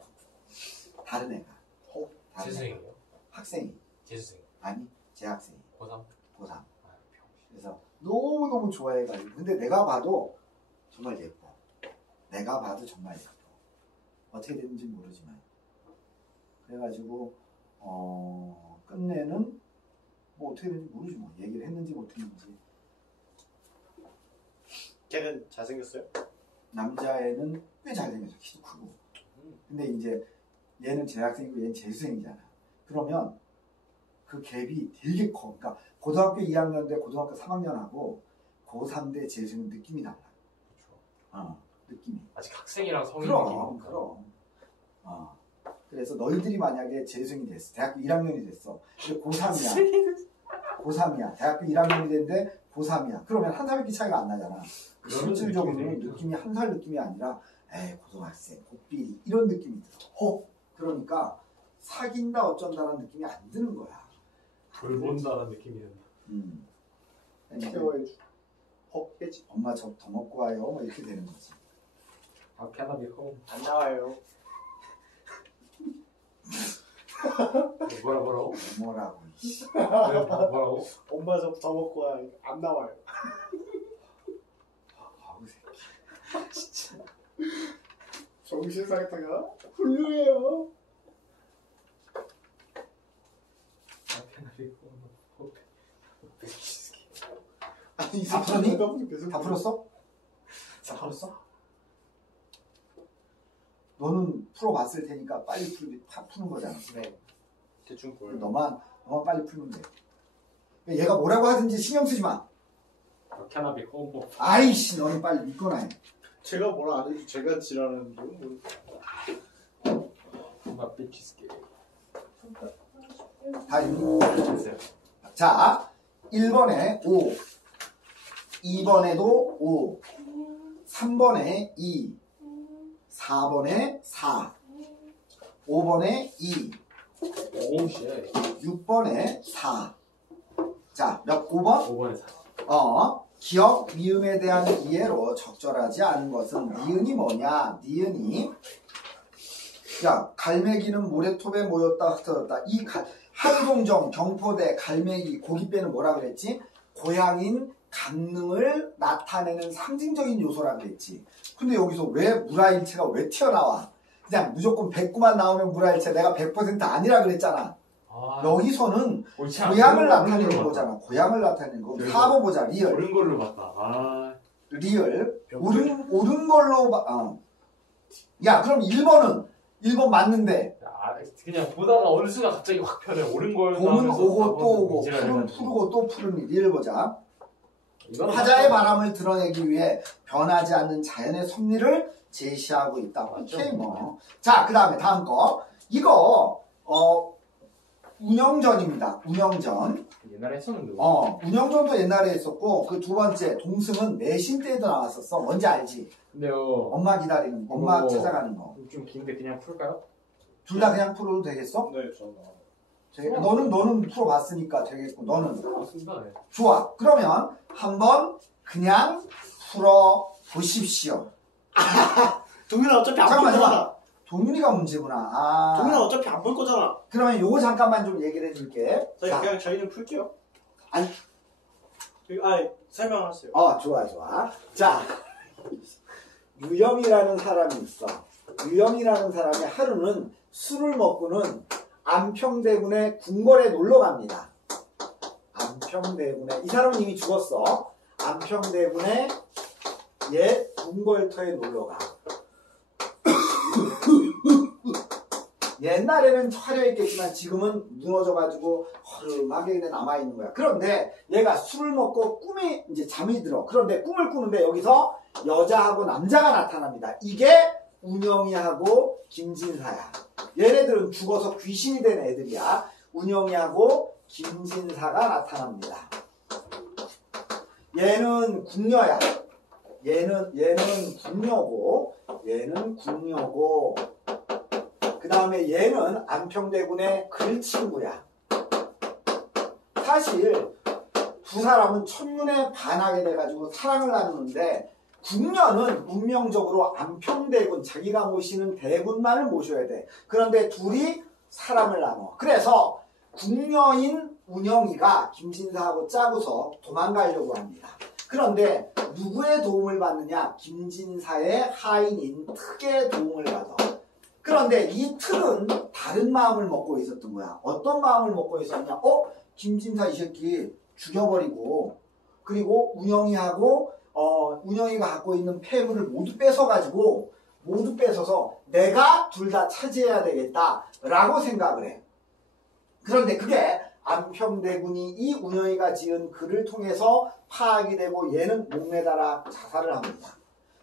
다른 애가. 다른 재수생이에요? 애가. 학생이. 재수생. 아니, 재학생이. 고3? 고3. 아, 병신. 그래서 너무너무 좋아해가지고. 근데 내가 봐도 정말 예뻐. 내가 봐도 정말 예뻐. 어떻게 됐는지 모르지만. 그래가지고 끝내는 뭐 어떻게 됐는지 모르지 뭐. 얘기를 했는지 못했는지. 걔는 잘생겼어요? 남자애는 꽤 잘생겼어. 키도 크고. 근데 이제 얘는 재학생이고 얘는 재수생이잖아. 그러면 그 갭이 되게 커. 그러니까 고등학교 2학년 대 고등학교 3학년하고 고3 대 재수는 느낌이 달라. 그렇죠. 느낌이. 아직 학생이랑 성인 그럼. 그래서 너희들이 만약에 재수생이 됐어. 대학교 1학년이 됐어. 근데 고3이야. 고3이야. 대학교 1학년이 됐는데 고3이야. 그러면 한 살밖에 차이가 안 나잖아. 실질적으로는 느낌이 한 살 느낌이 아니라 고등학생, 고삐 이런 느낌이 들어. 그러니까 사귄다 어쩐다라는 느낌이 안 드는 거야. 돌본다는 느낌이 든다. 케어해주. 깨지. 엄마 저 더 먹고 와요. 뭐 이렇게 되는 거지. How can I be home? 안 나와요. 뭐라고? 뭐라고. 뭐라고? 엄마 저 더 먹고 와. 안 나와요. 아우 새끼. 진짜. 정신 상태가 훌륭해요. How can I be home? 아니 다 풀었니? 계속 다 풀었어? 다 풀었어? 너는 풀어봤을 테니까 빨리 푸는 거잖아. 네. 대충 보여요. 너만 빨리 풀면 돼. 얘가 뭐라고 하든지 신경 쓰지 마. How can I be home? 아이씨, 너는 빨리 믿거나 해. 제가 뭐라 안 해도 제가 지랄하는 건 뭐. My bitch is gay. 다 읽고. 됐어요. 자, 1번에 5, 2번에도 5, 3번에 2, 4번에 4, 5번에 2, 오우 쉣. 6번에 4. 자, 몇 5번? 5번에 4. 기억, 미음에 대한 이해로 적절하지 않은 것은 니은이 뭐냐? 니은이 야, 갈매기는 모래톱에 모였다 흩어졌다. 이 한동정, 경포대, 갈매기, 고깃배는 뭐라 그랬지? 고향인 강릉을 나타내는 상징적인 요소라 그랬지. 근데 여기서 왜 물화일체가 왜 튀어나와? 그냥 무조건 100구만 나오면 물화일체. 내가 100% 아니라 그랬잖아. 여기서는 고향을 나타내는 거잖아. 고향을 나타내는 거. 4번 보자. 리얼. 옳은 걸로 봤다. 리얼. 옳은 걸로 야, 그럼 1번은 1번 맞는데. 그냥 보다가 어느 순간 갑자기 확 변해. 옳은 걸 봄은 하면서 오고 사고는 또 오고 이지랄 푸른 해가지고. 푸르고 또 푸른 일을 보자. 이거는 화자의 맞죠? 바람을 드러내기 위해 변하지 않는 자연의 섭리를 제시하고 있다. 맞죠. 오케이 뭐. 자, 그 다음에 다음 거. 이거 운영전입니다. 운영전. 옛날에 했었는데. 운영전도 옛날에 했었고 그 두 번째 동승은 내신 때도 나왔었어. 뭔지 알지? 근데요. 엄마 기다리는 거, 엄마 어. 찾아가는 거. 좀 긴데 그냥 풀까요? 둘 다 그냥 풀어도 되겠어? 네, 저는. 너는 풀어봤으니까 되겠고 너는 맞습니다. 네. 좋아. 그러면 한번 그냥 풀어 보십시오. 동민아 어차피 안 볼 잠깐만, 거잖아. 동윤이가 문제구나. 동민아 어차피 안 볼 거잖아. 그러면 요거 잠깐만 좀 얘기를 해줄게. 자, 그냥 저희는 풀게요. 아니. 설명하세요. 좋아. 자, 유영이라는 사람이 있어. 유영이라는 사람이 하루는 술을 먹고는 안평대군의 궁궐에 놀러 갑니다. 안평대군의, 이 사람은 이미 죽었어. 안평대군의 옛 궁궐터에 놀러 가. 옛날에는 화려했겠지만 지금은 무너져가지고 허름하게 그냥 남아있는 거야. 그런데 얘가 술을 먹고 꿈에 이제 잠이 들어. 그런데 꿈을 꾸는데 여기서 여자하고 남자가 나타납니다. 이게 운영이하고 김진사야. 얘네들은 죽어서 귀신이 된 애들이야. 운영이하고 김진사가 나타납니다. 얘는 궁녀야. 얘는 궁녀고, 얘는 궁녀고, 그 다음에 얘는 안평대군의 글친구야. 사실 두 사람은 첫눈에 반하게 돼가지고 사랑을 나누는데 궁녀는 운명적으로 안평대군, 자기가 모시는 대군만을 모셔야 돼. 그런데 둘이 사랑을 나눠. 그래서 궁녀인 운영이가 김진사하고 짜고서 도망가려고 합니다. 그런데 누구의 도움을 받느냐? 김진사의 하인인 특의 도움을 받아. 그런데 이 특은 다른 마음을 먹고 있었던 거야. 어떤 마음을 먹고 있었냐? 김진사 이 새끼 죽여버리고, 그리고 운영이하고 운영이가 갖고 있는 폐물을 모두 뺏어서 내가 둘 다 차지해야 되겠다라고 생각을 해. 그런데 그게 안평대군이 이 운영이가 지은 글을 통해서 파악이 되고 얘는 목매달아 자살을 합니다.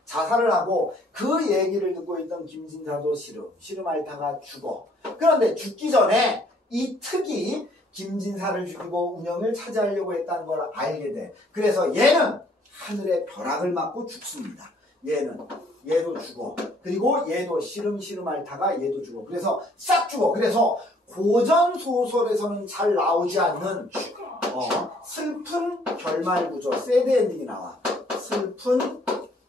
자살을 하고 그 얘기를 듣고 있던 김진사도 시름 앓다가 죽어. 그런데 죽기 전에 이 특이 김진사를 죽이고 운영을 차지하려고 했다는 걸 알게 돼. 그래서 얘는 하늘의 벼락을 맞고 죽습니다. 얘도 죽어. 그리고 얘도 시름 앓다가 얘도 죽어. 그래서 싹 죽어. 그래서 고전 소설에서는 잘 나오지 않는 슬픈 결말 구조, 새드 엔딩이 나와. 슬픈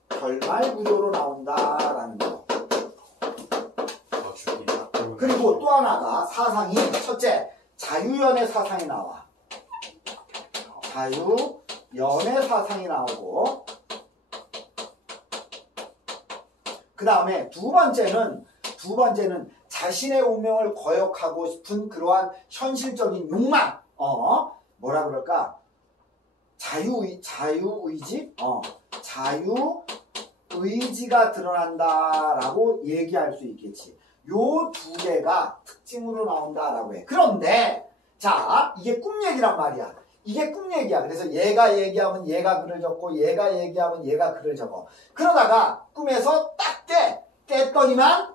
결말 구조로 나온다라는 거. 그리고 또 하나가 사상이, 첫째, 자유연의 사상이 나와. 자유연의 사상이 나오고, 그 다음에 두 번째는 자신의 운명을 거역하고 싶은 그러한 현실적인 욕망, 뭐라 그럴까? 자유의지가 드러난다라고 얘기할 수 있겠지. 요 두 개가 특징으로 나온다라고 해. 그런데 자, 이게 꿈 얘기란 말이야. 이게 꿈 얘기야. 그래서 얘가 얘기하면 얘가 글을 적고 얘가 얘기하면 얘가 글을 적어. 그러다가 꿈에서 딱 깼더니만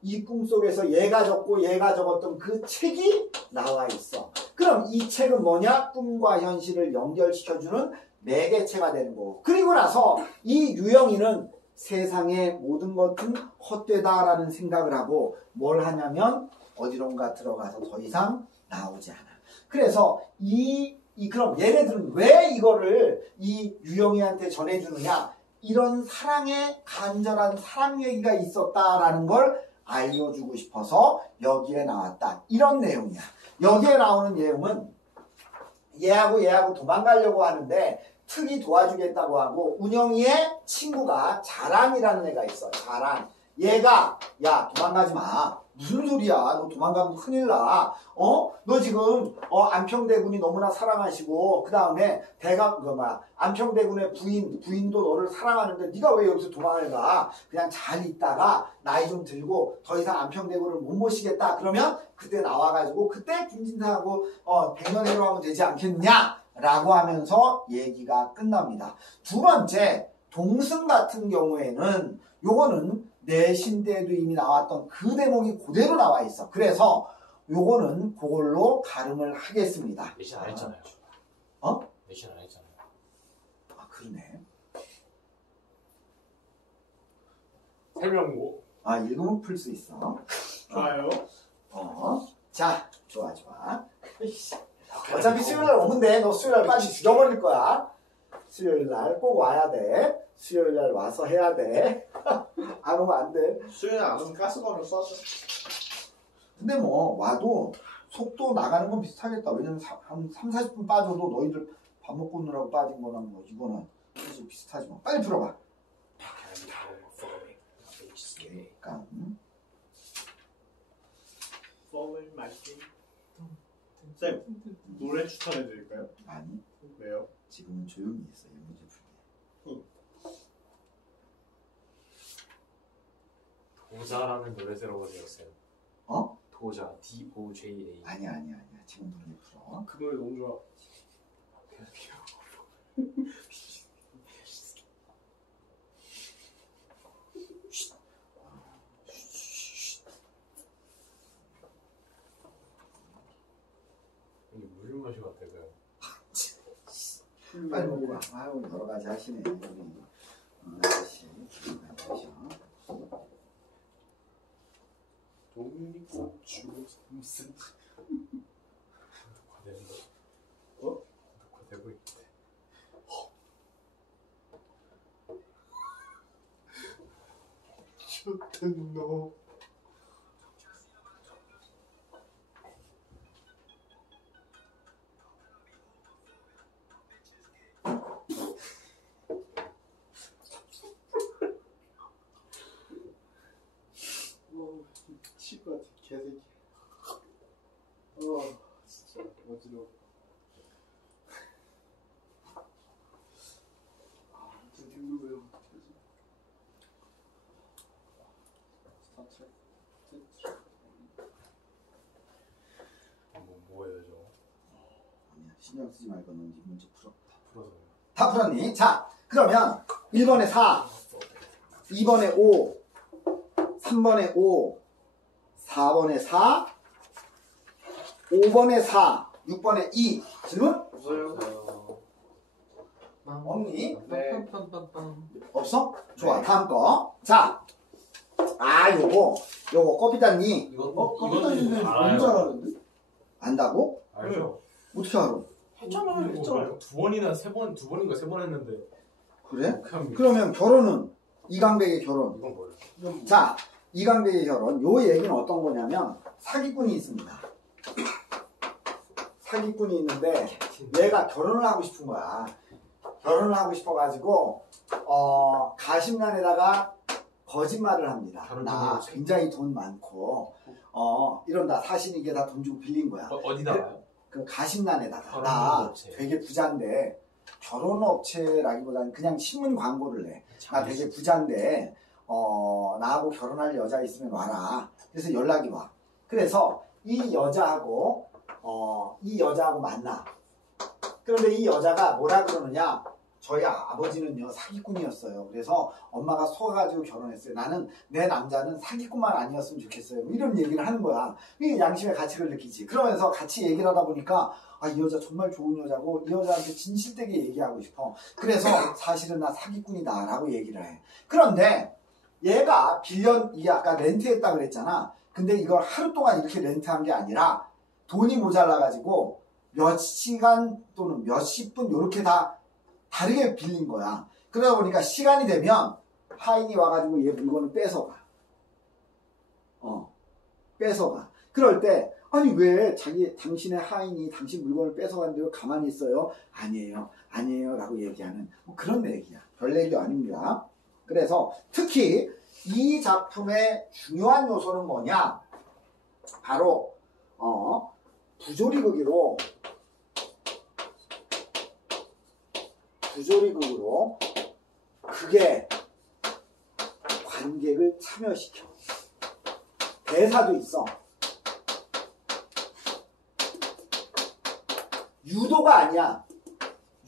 이 꿈속에서 얘가 적고 얘가 적었던 그 책이 나와 있어. 그럼 이 책은 뭐냐? 꿈과 현실을 연결시켜주는 매개체가 되는 거고. 그리고 나서 이 유영이는 세상의 모든 것은 헛되다라는 생각을 하고 뭘 하냐면 어디론가 들어가서 더 이상 나오지 않아. 그래서 그럼 얘네들은 왜 이거를 이 유영이한테 전해주느냐? 이런 간절한 사랑 얘기가 있었다라는 걸 알려주고 싶어서 여기에 나왔다. 이런 내용이야. 여기에 나오는 내용은 얘하고 도망가려고 하는데 특이 도와주겠다고 하고 운영이의 친구가 자란이라는 애가 있어. 자란. 얘가 야 도망가지 마. 무슨 소리야? 너 도망가면 큰일 나. 너 지금 안평대군이 너무나 사랑하시고 그 다음에 안평대군의 부인도 너를 사랑하는데 네가 왜 여기서 도망을 가? 그냥 잘 있다가 나이 좀 들고 더 이상 안평대군을 못 모시겠다. 그러면 그때 나와가지고 그때 김진사하고 백년해로 하면 되지 않겠냐? 라고 하면서 얘기가 끝납니다. 두 번째, 동승 같은 경우에는 요거는 내신대에도 이미 나왔던 그 대목이 그대로 나와 있어. 그래서 요거는 그걸로 가름을 하겠습니다. 내신 안 했잖아요. 내신 안 했잖아요. 아, 그러네. 설명고. 읽으면 풀 수 있어. 좋아요. 자, 좋아. 어차피 수요일날 오면 돼. 너 수요일날 빨리 죽여버릴 거야. 수요일날 꼭 와야 돼. 수요일날 와서 해야 돼. 안 오면 안 돼. 수요일 안 오면 가스건을 써줘. 근데 뭐 와도 속도 나가는 건 비슷하겠다. 왜냐면 한 3, 40분 빠져도 너희들 밥 먹고 오느라고 빠진 거나 뭐 이거는 사실 비슷하지 뭐. 빨리 풀어봐. 그러니까 Following my dream. 쌤, 노래 추천해 드릴까요? 아니 왜요? 지금은 조용히 있어. 이 문제 풀게. 도자라는 노래 들어보세요, 쌤. 도자, D-O-J-A. 아니야. 지금 노래 풀어. 그 노래 너무 좋아. 이게 무슨 맛이 같아요? 빨리 먹고 와. 아유, 여러 가지 하시네. 우리 아저씨. 독립고추 무슨 녹화되는 거. 녹화되고 있대. 좋댔노. 미칠 것 같아, 개새끼. 진짜 어지러워. 등등 왜 어떻게 하지? 스타트. 뭐 해야 되죠? 아니야, 신경 쓰지 말고 넌 이 문제 풀어. 다 풀어서요. 다 풀었니? 자, 그러면 1번에 4, 2번에 5, 3번에 5, 4번에 4, 5번에 4, 6번에 2. 질문? 없어요. 없니? 네. 없어? 좋아, 네. 다음 거. 자, 요거 꺼피다니 컴퓨터는 뭔지 알았는데? 안다고? 알죠? 어떻게 알아? 했잖아요. 두 번인가 세 번 했는데. 그래? 그럼 그러면 결혼은 이강백의 결혼. 이건 뭐예요? 자, 이강백의 결혼. 요 얘기는 어떤 거냐면 사기꾼이 있습니다. 사기꾼이 있는데 얘가 결혼을 하고 싶은 거야. 결혼을 하고 싶어가지고 가심란에다가 거짓말을 합니다. 나 굉장히 돈 많고 이런다. 사실 이게 다 돈 주고 빌린 거야. 어디다가요? 그 가심란에다가 나 결혼업체. 되게 부자인데 결혼업체라기보다는 그냥 신문 광고를 내. 나 되게 부자인데 나하고 결혼할 여자 있으면 와라. 그래서 연락이 와. 그래서 이 여자하고 만나. 그런데 이 여자가 뭐라 그러느냐? 저희 아버지는요 사기꾼이었어요. 그래서 엄마가 속아가지고 결혼했어요. 나는 내 남자는 사기꾼만 아니었으면 좋겠어요. 이런 얘기를 하는 거야. 이 양심의 가치를 느끼지. 그러면서 같이 얘기를 하다 보니까 이 여자 정말 좋은 여자고 이 여자한테 진실되게 얘기하고 싶어. 그래서 사실은 나 사기꾼이다 라고 얘기를 해. 그런데 얘가 이게 아까 렌트했다 그랬잖아. 근데 이걸 하루 동안 이렇게 렌트한 게 아니라 돈이 모자라가지고 몇 시간 또는 몇십 분 이렇게 다 다르게 빌린 거야. 그러다 보니까 시간이 되면 하인이 와가지고 얘 물건을 뺏어가. 뺏어가. 그럴 때 아니 왜 당신의 하인이 당신 물건을 뺏어가는데 왜 가만히 있어요? 아니에요 라고 얘기하는 뭐 그런 얘기야. 별 얘기 아닙니다. 그래서 특히 이 작품의 중요한 요소는 뭐냐? 바로 부조리극으로 그게 관객을 참여시켜. 대사도 있어. 유도가 아니야.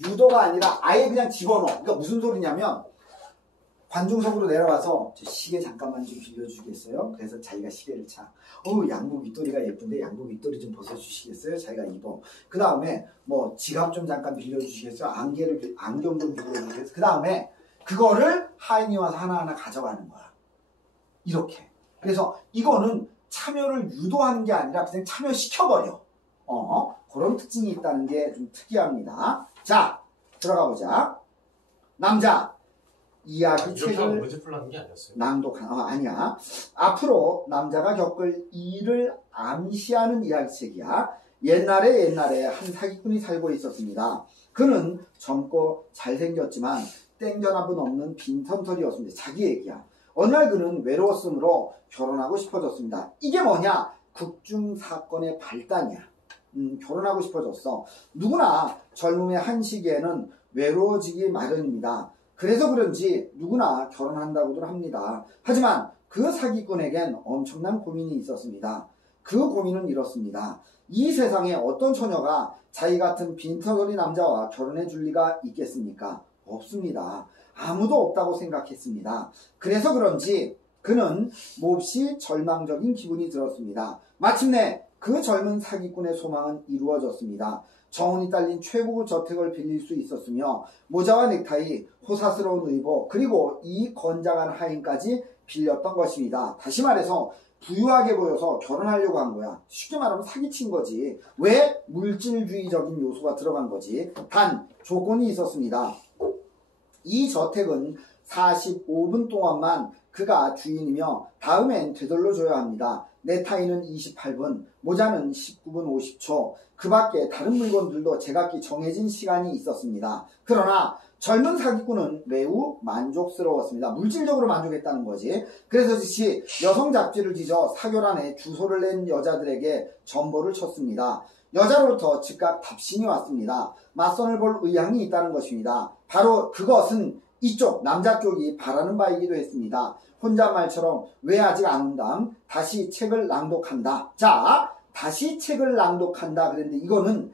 유도가 아니라 아예 그냥 집어넣어. 그러니까 무슨 소리냐면 관중석으로 내려와서 저 시계 잠깐만 좀 빌려주시겠어요? 그래서 자기가 시계를 차. 양복 윗도리가 예쁜데 양복 윗도리 좀 벗어주시겠어요? 자기가 입어. 그 다음에 뭐 지갑 좀 잠깐 빌려주시겠어요? 안경 좀 빌려주시겠어요? 그 다음에 그거를 하인이 와서 하나하나 가져가는 거야. 이렇게. 그래서 이거는 참여를 유도하는 게 아니라 그냥 참여시켜버려. 그런 특징이 있다는 게 좀 특이합니다. 자, 들어가 보자. 남자. 이야기 이렇게 하고 책을 문제 풀라는 게 아니었어요. 아니야. 앞으로 남자가 겪을 일을 암시하는 이야기 책이야. 옛날에 한 사기꾼이 살고 있었습니다. 그는 젊고 잘생겼지만 땡전압은 없는 빈털털이었습니다. 자기 얘기야. 어느 날 그는 외로웠으므로 결혼하고 싶어졌습니다. 이게 뭐냐? 극중 사건의 발단이야. 결혼하고 싶어졌어. 누구나 젊음의 한 시기에는 외로워지기 마련입니다. 그래서 그런지 누구나 결혼한다고들 합니다. 하지만 그 사기꾼에겐 엄청난 고민이 있었습니다. 그 고민은 이렇습니다. 이 세상에 어떤 처녀가 자기 같은 빈털터리 남자와 결혼해 줄 리가 있겠습니까? 없습니다. 아무도 없다고 생각했습니다. 그래서 그런지 그는 몹시 절망적인 기분이 들었습니다. 마침내 그 젊은 사기꾼의 소망은 이루어졌습니다. 정원이 딸린 최고급 저택을 빌릴 수 있었으며 모자와 넥타이, 호사스러운 의복, 그리고 이 건장한 하인까지 빌렸던 것입니다. 다시 말해서 부유하게 보여서 결혼하려고 한 거야. 쉽게 말하면 사기친 거지. 왜? 물질주의적인 요소가 들어간 거지. 단 조건이 있었습니다. 이 저택은 45분 동안만 그가 주인이며 다음엔 되돌려줘야 합니다. 넥타이는 28분, 모자는 19분 50초, 그 밖에 다른 물건들도 제각기 정해진 시간이 있었습니다. 그러나 젊은 사기꾼은 매우 만족스러웠습니다. 물질적으로 만족했다는 거지. 그래서 즉시 여성 잡지를 뒤져 사교란에 주소를 낸 여자들에게 전보를 쳤습니다. 여자로부터 즉각 답신이 왔습니다. 맞선을 볼 의향이 있다는 것입니다. 바로 그것은 이쪽 남자 쪽이 바라는 바이기도 했습니다. 혼잣말처럼 왜 아직 안 온담? 다시 책을 낭독한다. 자, 다시 책을 낭독한다 그랬는데 이거는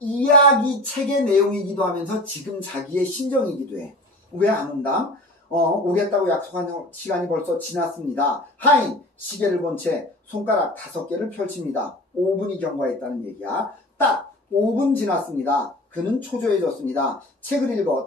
이야기 책의 내용이기도 하면서 지금 자기의 심정이기도 해. 왜 안 온담? 오겠다고 약속한 시간이 벌써 지났습니다. 하인 시계를 본 채 손가락 5개를 펼칩니다. 5분이 경과했다는 얘기야. 딱 5분 지났습니다. 그는 초조해졌습니다. 책을 읽어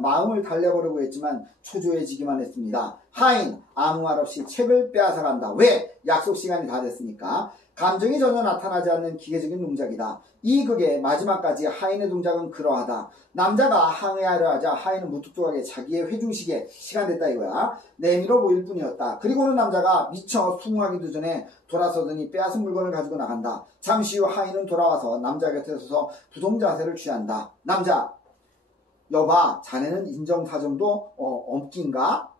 마음을 달래보려고 했지만 초조해지기만 했습니다. 하인 아무 말 없이 책을 빼앗아간다. 왜? 약속 시간이 다 됐으니까. 감정이 전혀 나타나지 않는 기계적인 동작이다. 이 극의 마지막까지 하인의 동작은 그러하다. 남자가 항의하려 하자 하인은 무뚝뚝하게 자기의 회중식에 시간 됐다 이거야. 내밀어 보일 뿐이었다. 그리고는 남자가 미처 수긍하기도 전에 돌아서더니 빼앗은 물건을 가지고 나간다. 잠시 후 하인은 돌아와서 남자 곁에 서서 부동 자세를 취한다. 남자, 여봐, 자네는 인정사정도 없긴가?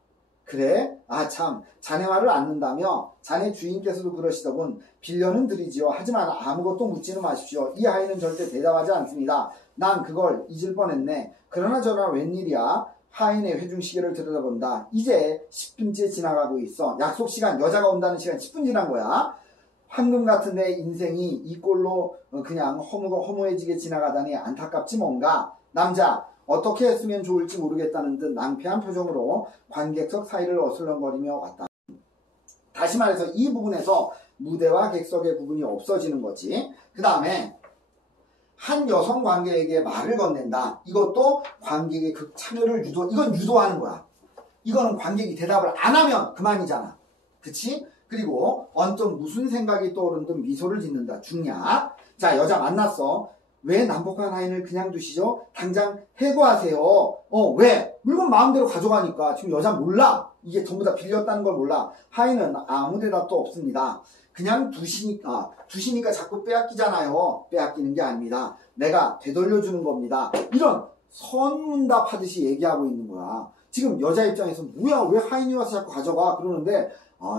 그래? 아 참, 자네 말을 안는다며? 자네 주인께서도 그러시더군. 빌려는 드리지요. 하지만 아무것도 묻지는 마십시오. 이 아이는 절대 대답하지 않습니다. 난 그걸 잊을 뻔했네. 그러나 저러나 웬일이야? 하인의 회중시계를 들여다본다. 이제 10분째 지나가고 있어. 약속 시간, 여자가 온다는 시간 10분 지난 거야. 황금 같은 내 인생이 이 꼴로 그냥 허무해지게 지나가다니 안타깝지 뭔가. 남자, 어떻게 했으면 좋을지 모르겠다는 듯 낭패한 표정으로 관객석 사이를 어슬렁거리며 왔다. 다시 말해서 이 부분에서 무대와 객석의 부분이 없어지는 거지. 그 다음에 한 여성 관객에게 말을 건넨다. 이것도 관객의 그 참여를 이건 유도하는 거야. 이거는 관객이 대답을 안 하면 그만이잖아. 그치? 그리고 언뜻 무슨 생각이 떠오른 듯 미소를 짓는다. 중략. 자, 여자 만났어. 왜 남북한 하인을 그냥 두시죠? 당장 해고하세요. 왜? 물건 마음대로 가져가니까. 지금 여자 몰라. 이게 전부 다 빌렸다는 걸 몰라. 하인은 아무 대답도 없습니다. 그냥 두시니까 자꾸 빼앗기잖아요. 빼앗기는 게 아닙니다. 내가 되돌려주는 겁니다. 이런 선문답 하듯이 얘기하고 있는 거야. 지금 여자 입장에서 뭐야 왜 하인이 와서 자꾸 가져가? 그러는데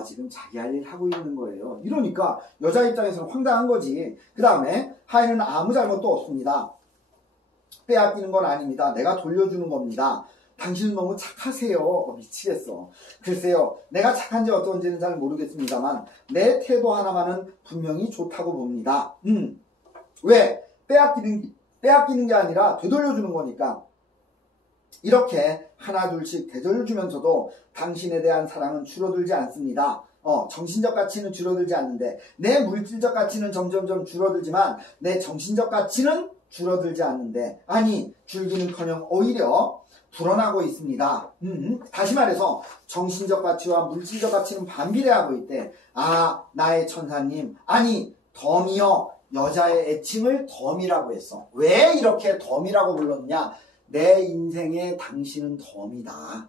지금 자기 할 일 하고 있는 거예요. 이러니까 여자 입장에서는 황당한 거지. 그 다음에 하인은 아무 잘못도 없습니다. 빼앗기는 건 아닙니다. 내가 돌려주는 겁니다. 당신은 너무 착하세요. 미치겠어. 글쎄요, 내가 착한지 어떤지는 잘 모르겠습니다만 내 태도 하나만은 분명히 좋다고 봅니다. 왜? 빼앗기는 게 아니라 되돌려주는 거니까. 이렇게 하나 둘씩 되돌려주면서도 당신에 대한 사랑은 줄어들지 않습니다. 정신적 가치는 줄어들지 않는데 내 물질적 가치는 점점점 줄어들지만 내 정신적 가치는 줄어들지 않는데, 아니 줄기는커녕 오히려 불어나고 있습니다. 다시 말해서 정신적 가치와 물질적 가치는 반비례하고 있대. 나의 천사님, 아니 덤이여. 여자의 애칭을 덤이라고 했어. 왜 이렇게 덤이라고 불렀냐? 내 인생에 당신은 덤이다.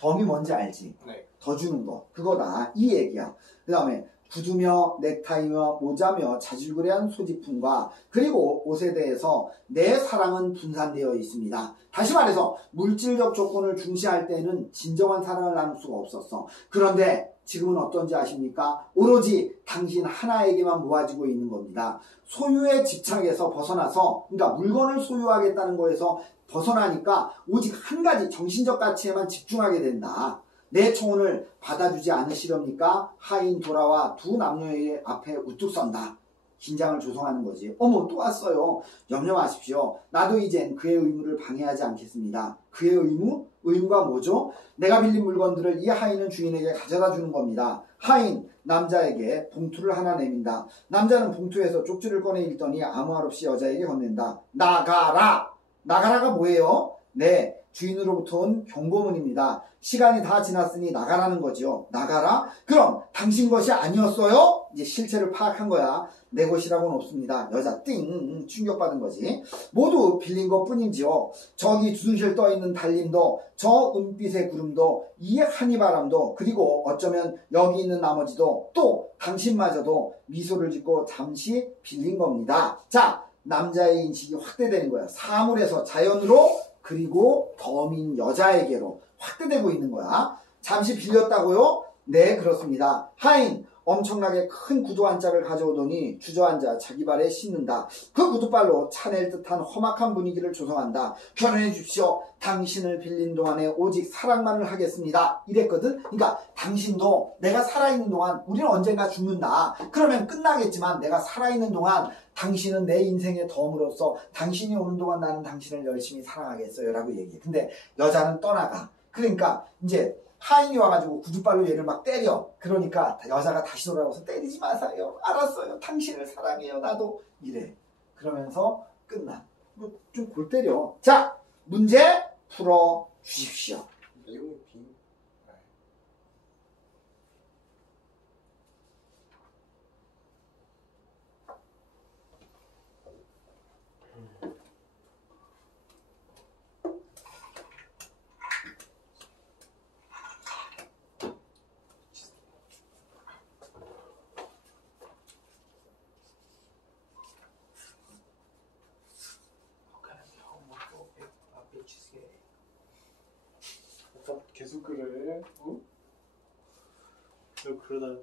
덤이 뭔지 알지? 네. 더 주는 거, 그거다, 이 얘기야. 그 다음에 구두며 넥타이며 모자며 자질구레한 소지품과 그리고 옷에 대해서 내 사랑은 분산되어 있습니다. 다시 말해서 물질적 조건을 중시할 때는 진정한 사랑을 나눌 수가 없었어. 그런데 지금은 어떤지 아십니까? 오로지 당신 하나에게만 모아지고 있는 겁니다. 소유의 집착에서 벗어나서, 그러니까 물건을 소유하겠다는 거에서 벗어나니까 오직 한 가지 정신적 가치에만 집중하게 된다. 내 초혼을 받아주지 않으시렵니까? 하인 돌아와 두 남녀의 앞에 우뚝 선다. 긴장을 조성하는 거지. 어머, 또 왔어요. 염려 마십시오. 나도 이젠 그의 의무를 방해하지 않겠습니다. 그의 의무? 의무가 뭐죠? 내가 빌린 물건들을 이 하인은 주인에게 가져다 주는 겁니다. 하인, 남자에게 봉투를 하나 내민다. 남자는 봉투에서 쪽지를 꺼내 읽더니 아무 말 없이 여자에게 건넨다. 나가라! 나가라가 뭐예요? 네, 주인으로부터 온 경고문입니다. 시간이 다 지났으니 나가라는 거죠. 나가라? 그럼 당신 것이 아니었어요? 이제 실체를 파악한 거야. 내 것이라고는 없습니다. 여자 띵 충격받은 거지. 모두 빌린 것 뿐이지요. 저기 주순실 떠있는 달림도, 저 은빛의 구름도, 이 한이바람도, 그리고 어쩌면 여기 있는 나머지도, 또 당신마저도 미소를 짓고 잠시 빌린 겁니다. 자, 남자의 인식이 확대되는 거야. 사물에서 자연으로, 그리고 덤인 여자에게로 확대되고 있는 거야. 잠시 빌렸다고요? 네, 그렇습니다. 하인, 엄청나게 큰 구두 한 짝을 가져오더니 주저앉아 자기 발에 씻는다. 그 구두발로 차낼 듯한 험악한 분위기를 조성한다. 결혼해 주십시오. 당신을 빌린 동안에 오직 사랑만을 하겠습니다. 이랬거든. 그러니까 당신도 내가 살아있는 동안, 우리는 언젠가 죽는다. 그러면 끝나겠지만 내가 살아있는 동안 당신은 내 인생의 덤으로서 당신이 오는 동안 나는 당신을 열심히 사랑하겠어요 라고 얘기해. 근데 여자는 떠나가. 그러니까 이제 하인이 와가지고 구두발로 얘를 막 때려. 그러니까 여자가 다시 돌아와서 때리지 마세요. 알았어요. 당신을 사랑해요. 나도. 이래. 그러면서 끝나. 좀 골 때려. 자, 문제 풀어 주십시오. 내용이 빈. 계속 그래. 어? 너 그러다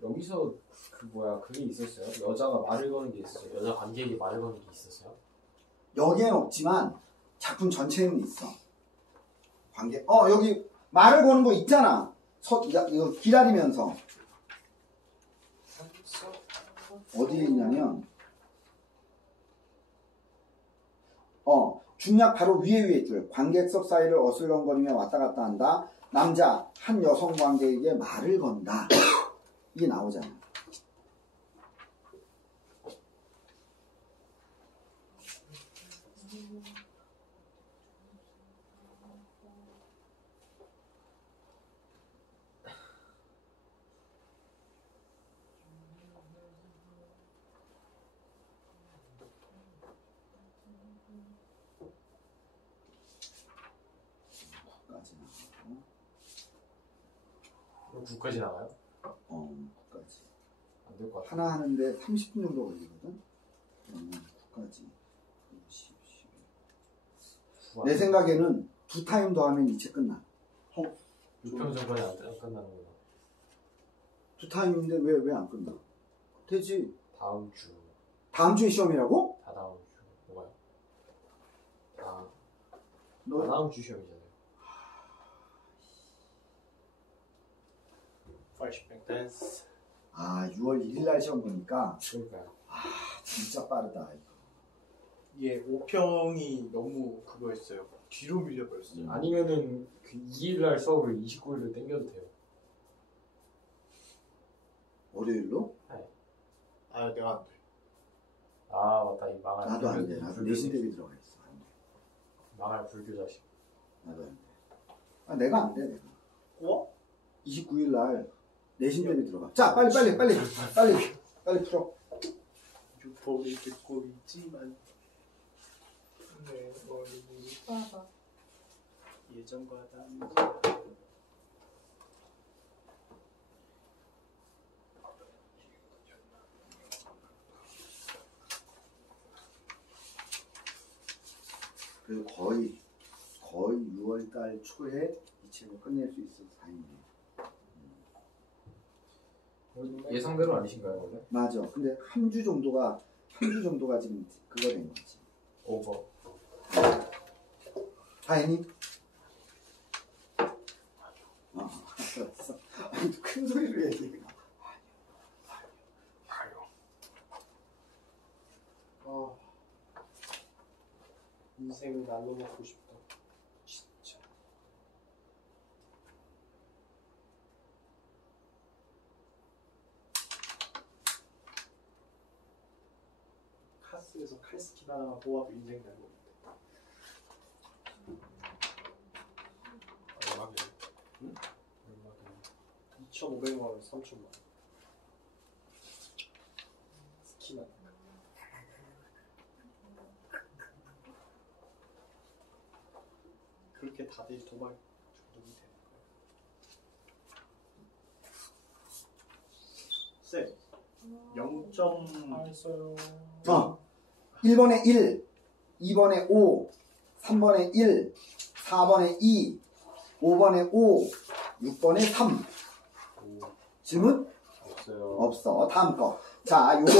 여기서 그게 있었어요? 여자가 말을 거는 게 있었어요? 여자 관객이 말을 거는 게 있었어요? 여기엔 없지만 작품 전체에는 있어. 관객. 여기 말을 거는 거 있잖아. 이거 기다리면서 어디에 있냐면 중략 바로 위에 줄. 관객석 사이를 어슬렁거리며 왔다 갔다 한다. 남자 한 여성 관객에게 말을 건다. 이게 나오잖아. 그럼 9까지 나가요? 9까지. 안 될 것 같아. 하나 하는데 30분 정도 걸리거든. 그러면 9까지. 10, 11. 내 생각에는 2 타임 더 하면 이 책 끝나. 6편 전까지 안 끝나는 거야. 2 타임인데 왜 안 끝나? 되지. 다음 주. 다음 주에 시험이라고? 다다음 주. 뭐가요? 너 다음 주 시험이잖아요. flashback dance. 6월 1일 날 시험 보니까 그러니까요. 진짜 빠르다. 이게 5평이 너무 그거였어요. 뒤로 밀려버렸어요. 아니면은 그 2일날 수업을 29일로 땡겨도 돼요. 월요일로? 내가 안 돼. 맞다. 이 망할 나도 안 돼. 나도 내신 대비 들어가 있어. 안 돼. 망할 불교 자식. 나도 안 돼. 내가 안 돼. 내가. 29일 날 내신 대비 들어가. 자, 빨리 풀어. 유포를 듣고 있지만 내 머리를 봐봐. 예전과 다르지. 그리고 거의 6월 달 초에 이 책을 끝낼 수 있어서 다행이네. 예상대로 아니신가요, 원래? 맞아. 근데 한 주 정도가 지금 그거 된 거지. 오버. 다행히. 알았어. 큰 소리로 얘기해. 인생을 날로 먹고 싶다. 진짜. 카스에서 칼스킨 하나만 뽑아도 인생 날로 먹는다. 얼마게? 응? 2,500만 원, 3,000만 원. 스킨 하나. 그렇게 다들 도박 중독이 되는 거예요. 쌤, 0점 했어요. 1번에 1, 2번에 5, 3번에 1, 4번에 2, 5번에 5, 6번에 3. 질문? 없어요. 없어. 다음 거. 자, 요거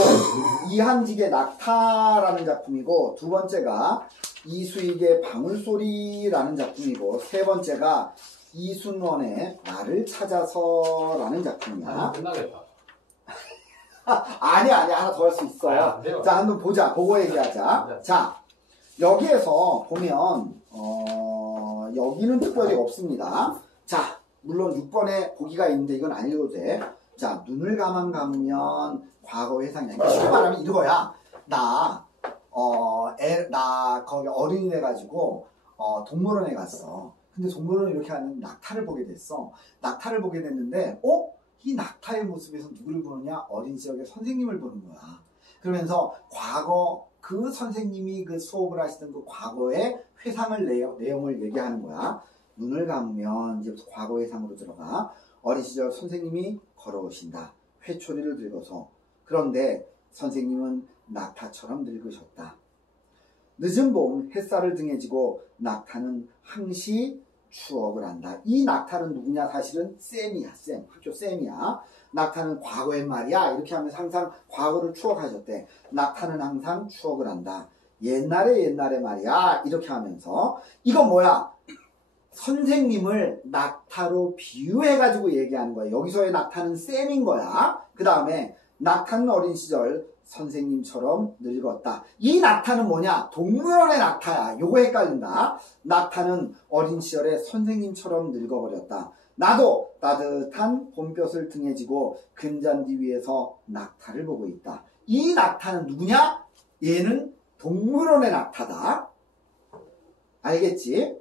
이한직의 낙타라는 작품이고, 두 번째가 이수익의 방울소리라는 작품이고, 세 번째가 이순원의 나를 찾아서라는 작품이야. 끝나겠다. 아니야. 하나 더 할 수 있어. 안 돼요. 자, 한번 보자. 보고 얘기하자. 자, 여기에서 보면, 여기는 특별히 없습니다. 자, 물론 6번에 보기가 있는데 이건 안 읽어도 돼. 자, 눈을 감으면 과거 회상이야. 쉽게 말하면 이거야. 나 거기 어린이 돼가지고, 동물원에 갔어. 근데 동물원을 이렇게 하는 낙타를 보게 됐어. 낙타를 보게 됐는데, 이 낙타의 모습에서 누구를 보느냐? 어린 시절의 선생님을 보는 거야. 그러면서 과거, 그 선생님이 그 수업을 하시던 그 과거의 회상을, 내용을 얘기하는 거야. 눈을 감으면 이제부터 과거 회상으로 들어가. 어린 시절 선생님이 걸어오신다. 회초리를 들고서. 그런데 선생님은 낙타처럼 늙으셨다. 늦은 봄 햇살을 등에 지고 낙타는 항시 추억을 한다. 이 낙타는 누구냐? 사실은 쌤이야. 쌤. 학교 쌤이야. 낙타는 과거의 말이야. 이렇게 하면서 항상 과거를 추억하셨대. 낙타는 항상 추억을 한다. 옛날에 말이야. 이렇게 하면서 이건 뭐야? 선생님을 낙타로 비유해가지고 얘기하는 거야. 여기서의 낙타는 쌤인 거야. 그 다음에 낙타는 어린 시절 선생님처럼 늙었다. 이 낙타는 뭐냐? 동물원의 낙타야. 요거 헷갈린다. 낙타는 어린 시절에 선생님처럼 늙어버렸다. 나도 따뜻한 봄볕을 등에 지고 금잔디 위에서 낙타를 보고 있다. 이 낙타는 누구냐? 얘는 동물원의 낙타다. 알겠지?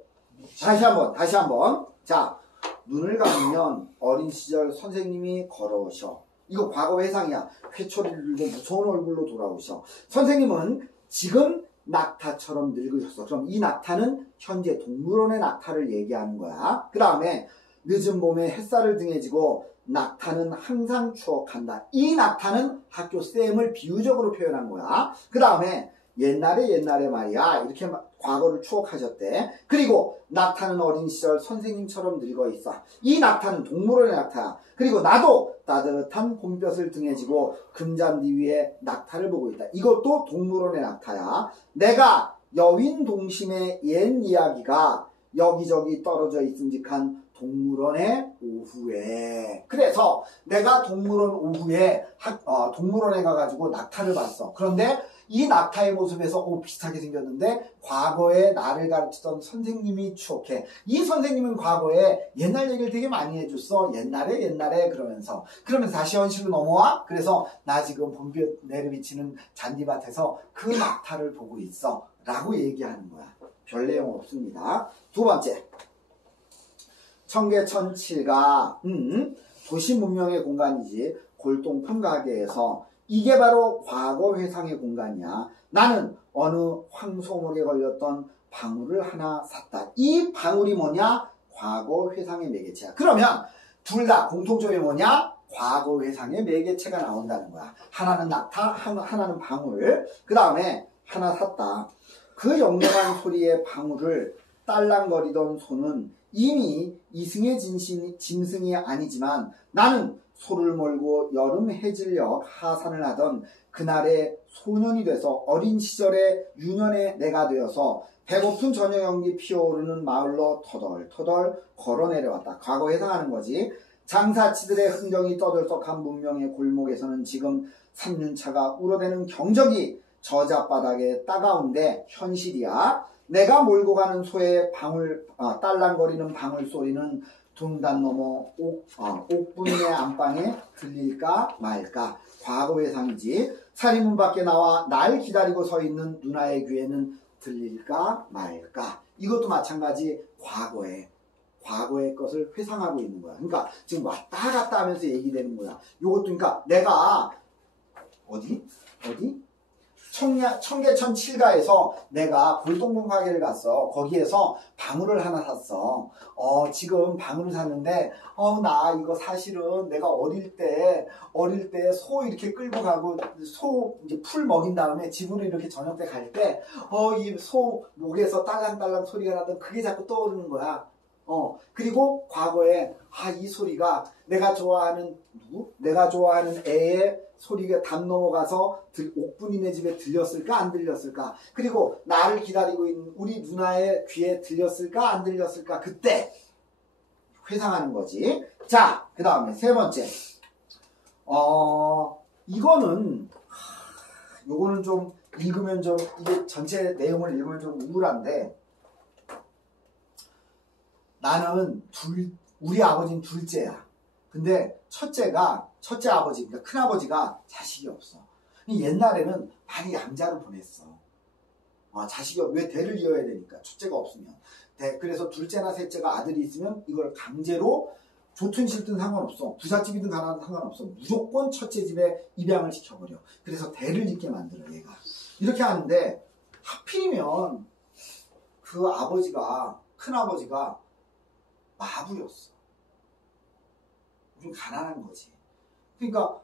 다시 한번. 자, 눈을 감으면 어린 시절 선생님이 걸어오셔. 이거 과거 회상이야. 회초리를 들고 무서운 얼굴로 돌아오셔. 선생님은 지금 낙타처럼 늙으셨어. 그럼 이 낙타는 현재 동물원의 낙타를 얘기하는 거야. 그 다음에 늦은 봄에 햇살을 등에 지고 낙타는 항상 추억한다. 이 낙타는 학교 쌤을 비유적으로 표현한 거야. 그 다음에 옛날에 말이야. 이렇게 과거를 추억하셨대. 그리고 낙타는 어린 시절 선생님처럼 늙어 있어. 이 낙타는 동물원의 낙타야. 그리고 나도 따뜻한 봄볕을 등에 지고 금잔디 위에 낙타를 보고 있다. 이것도 동물원의 낙타야. 내가 여윈 동심의 옛 이야기가 여기저기 떨어져 있음직한 동물원의 오후에. 그래서 내가 동물원 오후에 동물원에 가가지고 낙타를 봤어. 그런데 이 낙타의 모습에서 비슷하게 생겼는데 과거에 나를 가르치던 선생님이 추억해. 이 선생님은 과거에 옛날 얘기를 되게 많이 해줬어. 옛날에 그러면서 다시 현실로 넘어와. 그래서 나 지금 봄볕 내려비치는 잔디밭에서 그 낙타를 보고 있어 라고 얘기하는 거야. 별 내용 없습니다. 두 번째, 청계천칠가 도시 문명의 공간이지 골동품 가게에서 이게 바로 과거 회상의 공간이야. 나는 어느 황소목에 걸렸던 방울을 하나 샀다. 이 방울이 뭐냐? 과거 회상의 매개체야. 그러면 둘 다 공통점이 뭐냐? 과거 회상의 매개체가 나온다는 거야. 하나는 낙타, 하나는 방울. 그 다음에 하나 샀다. 그 영롱한 소리의 방울을 딸랑거리던 소는 이미 이승의 짐승이 아니지만 나는 소를 몰고 여름 해질녘 하산을 하던 그날의 소년이 돼서 어린 시절의 유년의 내가 되어서 배고픈 저녁 연기 피어오르는 마을로 터덜터덜 걸어 내려왔다. 과거 해상하는 거지. 장사치들의 흥정이 떠들썩한 문명의 골목에서는 지금 3년차가 울어대는 경적이 저잣바닥에 따가운데 현실이야. 내가 몰고 가는 소의 딸랑거리는 방울 소리는 둔단 넘어 옥분의 안방에 들릴까 말까. 과거 회상이지. 살인문 밖에 나와 날 기다리고 서 있는 누나의 귀에는 들릴까 말까. 이것도 마찬가지 과거의 것을 회상하고 있는 거야. 그러니까 지금 왔다 갔다 하면서 얘기되는 거야. 이것도 그러니까 내가 어디? 청계천 칠가에서 내가 골동품 가게를 갔어. 거기에서 방울을 하나 샀어. 지금 방울을 샀는데, 나 이거 사실은 내가 어릴 때 소 이렇게 끌고 가고, 소 이제 풀 먹인 다음에 집으로 이렇게 저녁 때 갈 때, 이 소 목에서 딸랑딸랑 소리가 나던 그게 자꾸 떠오르는 거야. 그리고 과거에, 이 소리가 내가 좋아하는 애의 소리가 담 넘어가서 옥분이네 집에 들렸을까 안 들렸을까. 그리고 나를 기다리고 있는 우리 누나의 귀에 들렸을까 안 들렸을까. 그때 회상하는 거지. 자, 그 다음에 세 번째. 요거는 좀 읽으면 이게 전체 내용을 읽으면 좀 우울한데, 나는 우리 아버지는 둘째야. 근데 첫째 아버지, 그러니까 큰아버지가 자식이 없어. 옛날에는 많이 양자로 보냈어. 자식이 왜 대를 이어야 되니까. 첫째가 없으면. 그래서 둘째나 셋째가 아들이 있으면 이걸 강제로 좋든 싫든 상관없어. 부잣집이든 가난하든 상관없어. 무조건 첫째 집에 입양을 시켜버려. 그래서 대를 잇게 만들어, 얘가. 이렇게 하는데 하필이면 그 큰아버지가 마부였어. 좀 가난한 거지. 그러니까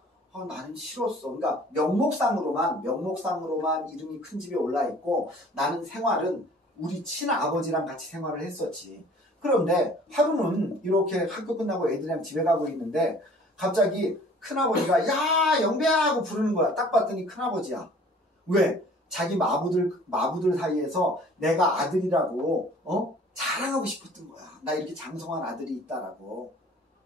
나는 싫었어. 그러니까 명목상으로만 이름이 큰 집에 올라 있고 나는 생활은 우리 친아버지랑 같이 생활을 했었지. 그런데 하루는 이렇게 학교 끝나고 애들이랑 집에 가고 있는데 갑자기 큰아버지가 야 영배야 하고 부르는 거야. 딱 봤더니 큰아버지야. 왜? 자기 마부들 사이에서 내가 아들이라고 자랑하고 싶었던 거야. 나 이렇게 장성한 아들이 있다라고.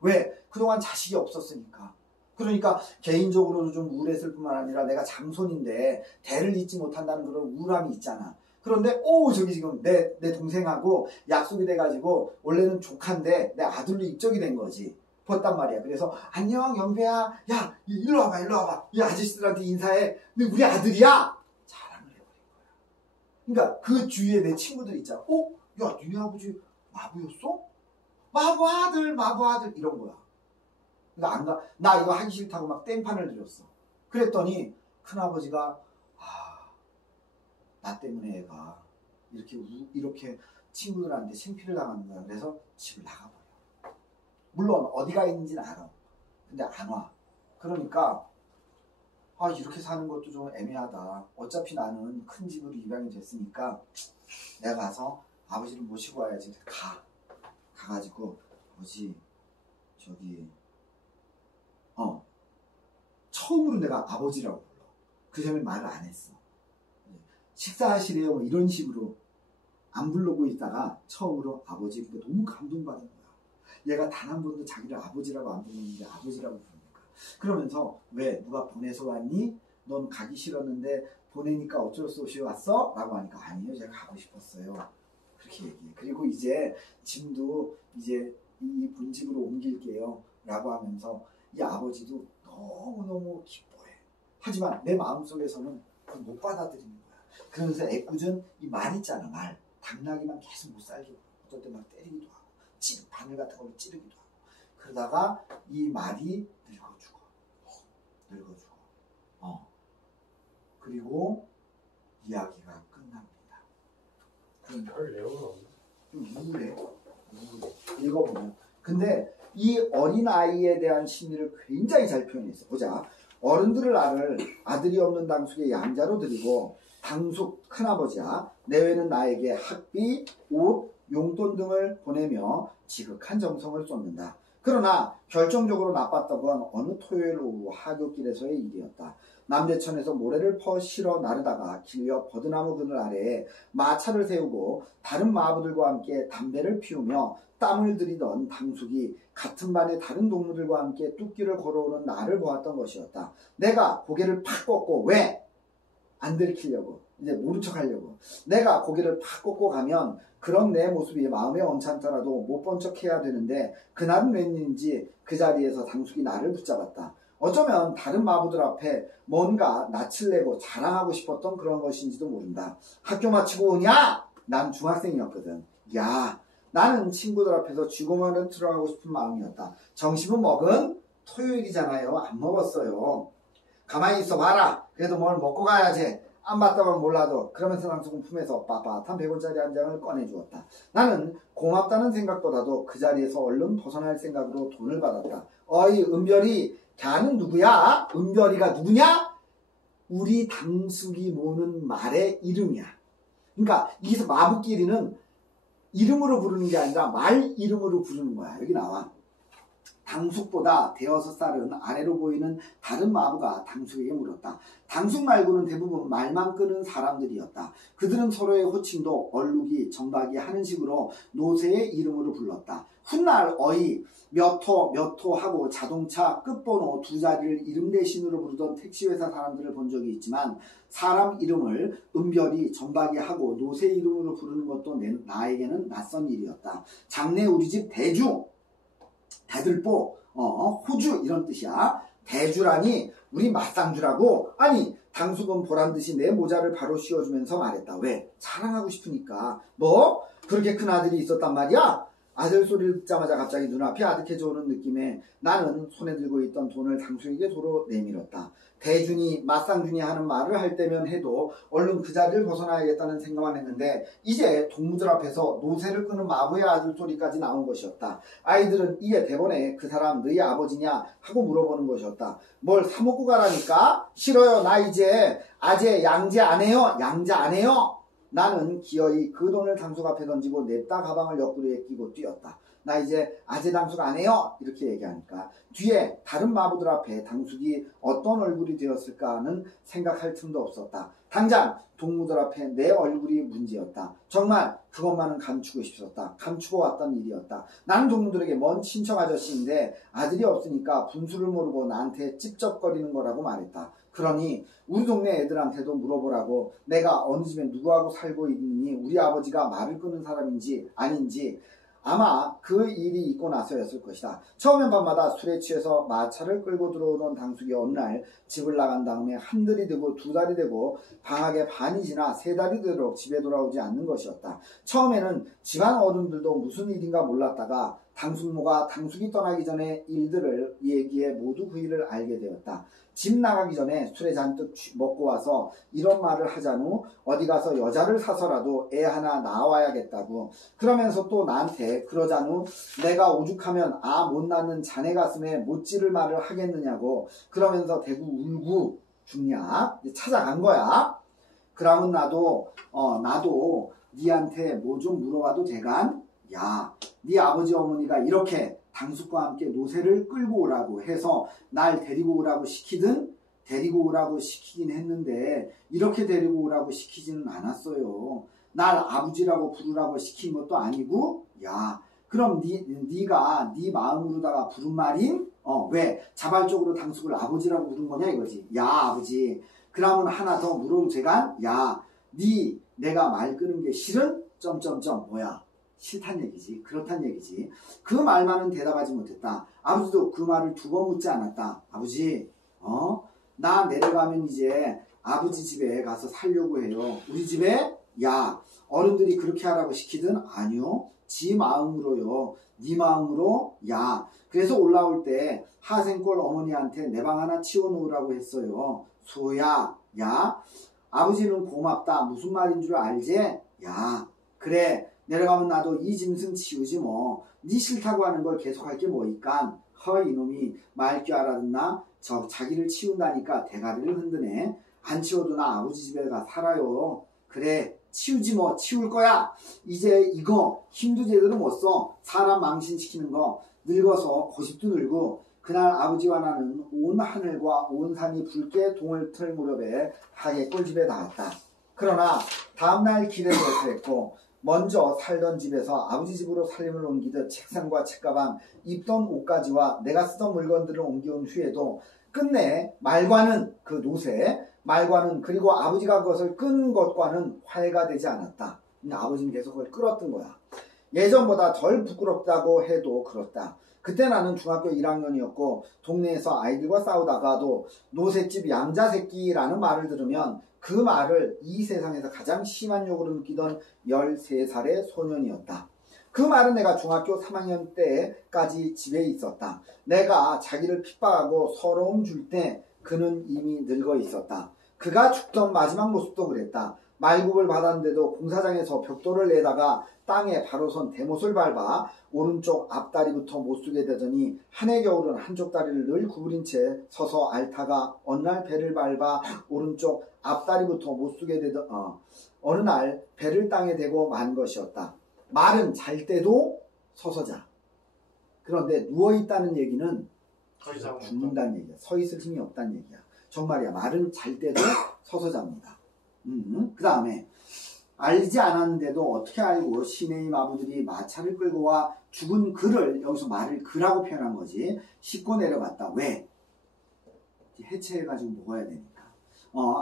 왜? 그동안 자식이 없었으니까. 그러니까 개인적으로도 좀 우울했을 뿐만 아니라 내가 장손인데 대를 잇지 못한다는 그런 우울함이 있잖아. 그런데 저기 지금 내 동생하고 약속이 돼가지고 원래는 조카인데 내 아들로 입적이 된 거지. 그랬단 말이야. 그래서 안녕 영배야, 야 일로 와봐. 이 아저씨들한테 인사해. 근데 우리 아들이야. 자랑을 해버린 거야. 그러니까 그 주위에 내 친구들 있잖아. 야 니네 아버지 마부였어? 마부 아들 이런 거야. 그러니까 나 이거 하기 싫다고 막 땡판을 들였어. 그랬더니 큰아버지가 나 때문에 애가 이렇게 친구들한테 생피를 당하는 거야. 그래서 집을 나가버려. 물론 어디가 있는지는 알아. 근데 안 와. 그러니까 이렇게 사는 것도 좀 애매하다. 어차피 나는 큰 집으로 입양이 됐으니까 내가 가서 아버지를 모시고 와야지. 가가지고 아버지 저기 처음으로 내가 아버지라고 불러. 그전에 말을 안 했어. 식사하시래요 뭐 이런 식으로 안 부르고 있다가 처음으로 아버지. 그러니까 너무 감동받은 거야. 얘가 단 한 번도 자기를 아버지라고 안 부르는데 아버지라고 부르니까. 그러면서 왜 누가 보내서 왔니? 넌 가기 싫었는데 보내니까 어쩔 수 없이 왔어? 라고 하니까 아니요 제가 가고 싶었어요. 그렇게 얘기해. 그리고 이제 짐도 이제 이 본집으로 옮길게요 라고 하면서 이 아버지도 너무너무 기뻐해. 하지만 내 마음속에서는 그걸 못 받아들이는 거야. 그러면서 애꿎은 이 말 있잖아. 말. 당나귀만 계속 못 살게 하고 어떨 때 막 때리기도 하고 바늘 같은 걸로 찌르기도 하고 그러다가 이 말이 늙어 죽어. 그리고 이야기가 끝납니다. 그럼 별 내용은 없네. 좀 우울해. 읽어보면. 근데 이 어린아이에 대한 심리를 굉장히 잘 표현했어. 보자. 어른들을 아들이 없는 당숙의 양자로 드리고 당숙 큰아버지야 내외는 나에게 학비, 옷, 용돈 등을 보내며 지극한 정성을 쏟는다. 그러나 결정적으로 나빴던 건 어느 토요일 오후 하굣길에서의 일이었다. 남대천에서 모래를 퍼 실어 나르다가 길 옆 버드나무 그늘 아래에 마차를 세우고 다른 마부들과 함께 담배를 피우며 땀을 들이던 당숙이 같은 반의 다른 동무들과 함께 뚝길을 걸어오는 나를 보았던 것이었다. 내가 고개를 팍 꺾고 왜? 안 들키려고. 이제 모른 척 하려고. 내가 고개를 팍 꺾고 가면 그런 내 모습이 마음에 언짢더라도 못 본 척 해야 되는데 그날은 웬일인지 그 자리에서 당숙이 나를 붙잡았다. 어쩌면 다른 마부들 앞에 뭔가 낯을 내고 자랑하고 싶었던 그런 것인지도 모른다. 학교 마치고 오냐? 난 중학생이었거든. 야, 나는 친구들 앞에서 쥐고만은 들어가고 싶은 마음이었다. 점심은 먹은? 토요일이잖아요. 안 먹었어요. 가만히 있어 봐라. 그래도 뭘 먹고 가야지. 안 봤다면 몰라도. 그러면서 당숙은 품에서 빳빳한 100원짜리 한 장을 꺼내주었다. 나는 고맙다는 생각보다도 그 자리에서 얼른 벗어날 생각으로 돈을 받았다. 어이 은별이, 걔는 누구야? 은별이가 누구냐? 우리 당숙이 모는 말의 이름이야. 그러니까 여기서 마부끼리는 이름으로 부르는 게 아니라 말 이름으로 부르는 거야. 여기 나와. 당숙보다 대여섯 살은 아래로 보이는 다른 마부가 당숙에게 물었다. 당숙 말고는 대부분 말만 끄는 사람들이었다. 그들은 서로의 호칭도 얼룩이, 정박이 하는 식으로 노새의 이름으로 불렀다. 훗날 어이, 몇 호 하고 자동차 끝번호 두 자리를 이름 대신으로 부르던 택시회사 사람들을 본 적이 있지만 사람 이름을 은별이, 정박이 하고 노새 이름으로 부르는 것도 나에게는 낯선 일이었다. 장래 우리 집 대주, 대들보, 호주 이런 뜻이야. 대주라니 우리 맞상주라고. 아니 당숙은 보란듯이 내 모자를 바로 씌워주면서 말했다. 왜? 자랑하고 싶으니까. 뭐? 그렇게 큰 아들이 있었단 말이야? 아들 소리를 듣자마자 갑자기 눈앞이 아득해져 오는 느낌에 나는 손에 들고 있던 돈을 당숙에게 도로 내밀었다. 대준이 맞상준이 하는 말을 할 때면 해도 얼른 그 자리를 벗어나야겠다는 생각만 했는데 이제 동무들 앞에서 노새를 끄는 마부의 아들 소리까지 나온 것이었다. 아이들은 이게 대번에 그 사람 너희 아버지냐 하고 물어보는 것이었다. 뭘 사먹고 가라니까? 싫어요. 나 이제 아재 양재 안 해요. 양자 안 해요. 나는 기어이 그 돈을 당숙 앞에 던지고 냅다 가방을 옆구리에 끼고 뛰었다. 나 이제 아재 당숙 안 해요. 이렇게 얘기하니까 뒤에 다른 마부들 앞에 당숙이 어떤 얼굴이 되었을까는 생각할 틈도 없었다. 당장 동무들 앞에 내 얼굴이 문제였다. 정말 그것만은 감추고 싶었다. 감추고 왔던 일이었다. 나는 동무들에게 먼 친척 아저씨인데 아들이 없으니까 분수를 모르고 나한테 찝쩍거리는 거라고 말했다. 그러니 우리 동네 애들한테도 물어보라고 내가 어느 집에 누구하고 살고 있느니 우리 아버지가 말을 끊은 사람인지 아닌지 아마 그 일이 있고 나서였을 것이다. 처음엔 밤마다 술에 취해서 마차를 끌고 들어오던 당숙이 어느 날 집을 나간 다음에 한 달이 되고 두 달이 되고 방학에 반이 지나 세 달이 되도록 집에 돌아오지 않는 것이었다. 처음에는 집안 어른들도 무슨 일인가 몰랐다가 당숙모가 당숙이 떠나기 전에 일들을 얘기해 모두 그 일을 알게 되었다. 집 나가기 전에 술에 잔뜩 먹고 와서 이런 말을 하잔 후 어디 가서 여자를 사서라도 애 하나 낳아와야겠다고 그러면서 또 나한테 그러잔 후 내가 오죽하면 못 낳는 자네 가슴에 못 지를 말을 하겠느냐고 그러면서 대구 울고 죽냐 찾아간 거야. 그러면 나도 니한테 뭐 좀 물어봐도 되간? 야, 네 아버지 어머니가 이렇게 당숙과 함께 노새를 끌고 오라고 해서 날 데리고 오라고 시키든 데리고 오라고 시키긴 했는데 이렇게 데리고 오라고 시키지는 않았어요. 날 아버지라고 부르라고 시킨 것도 아니고 야 그럼 네가 네 마음으로다가 부른 말인? 왜 자발적으로 당숙을 아버지라고 부른 거냐 이거지. 야 아버지 그러면 하나 더 물어도 제가 야 내가 말 끄는 게 싫은? 뭐야 싫단 얘기지. 그렇단 얘기지. 그 말만은 대답하지 못했다. 아버지도 그 말을 두 번 묻지 않았다. 아버지 나 내려가면 이제 아버지 집에 가서 살려고 해요. 우리 집에? 야 어른들이 그렇게 하라고 시키든 아니요. 지 마음으로요. 네 마음으로? 야 그래서 올라올 때 하생골 어머니한테 내 방 하나 치워놓으라고 했어요. 소야 야 아버지는 고맙다. 무슨 말인 줄 알지? 야 그래 내려가면 나도 이 짐승 치우지 뭐. 네 싫다고 하는 걸 계속할 게 뭐이깐. 이놈이 말귀 알아듣나? 자기를 치운다니까 대가리를 흔드네. 안 치워도 나 아버지 집에 가 살아요. 그래 치우지 뭐 치울 거야. 이제 이거 힘도 제대로 못 써. 사람 망신시키는 거 늙어서 고집도 늘고 그날 아버지와 나는 온 하늘과 온 산이 붉게 동을 틀 무렵에 하게 꿀집에 닿았다. 그러나 다음날 길에서 그랬고 먼저 살던 집에서 아버지 집으로 살림을 옮기듯 책상과 책가방, 입던 옷가지와 내가 쓰던 물건들을 옮겨온 후에도 끝내 말과는 그 노새, 말과는 그리고 아버지가 그것을 끈 것과는 화해가 되지 않았다. 아버지는 계속 그걸 끌었던 거야. 예전보다 덜 부끄럽다고 해도 그렇다. 그때 나는 중학교 1학년이었고 동네에서 아이들과 싸우다가도 노새집 양자새끼라는 말을 들으면 그 말을 이 세상에서 가장 심한 욕으로 느끼던 13살의 소년이었다. 그 말은 내가 중학교 3학년 때까지 집에 있었다. 내가 자기를 핍박하고 서러움 줄 때 그는 이미 늙어 있었다. 그가 죽던 마지막 모습도 그랬다. 말굽을 받았는데도 공사장에서 벽돌을 내다가 땅에 바로 선 대못을 밟아 오른쪽 앞다리부터 못 쓰게 되더니 한해 겨울은 한쪽 다리를 늘 구부린 채 서서 앓다가 어느 날 배를 밟아 오른쪽 앞다리부터 못 쓰게 되던 어느 날 배를 땅에 대고 만 것이었다. 말은 잘 때도 서서 자. 그런데 누워있다는 얘기는 죽는다는 얘기야. 서 있을 힘이 없다는 얘기야. 정말이야. 말은 잘 때도 서서 잡니다. 그 다음에 알지 않았는데도 어떻게 알고 시내의 마부들이 마차를 끌고 와 죽은 그를 여기서 말을 그라고 표현한 거지. 싣고 내려갔다. 왜? 해체해가지고 먹어야 되니까.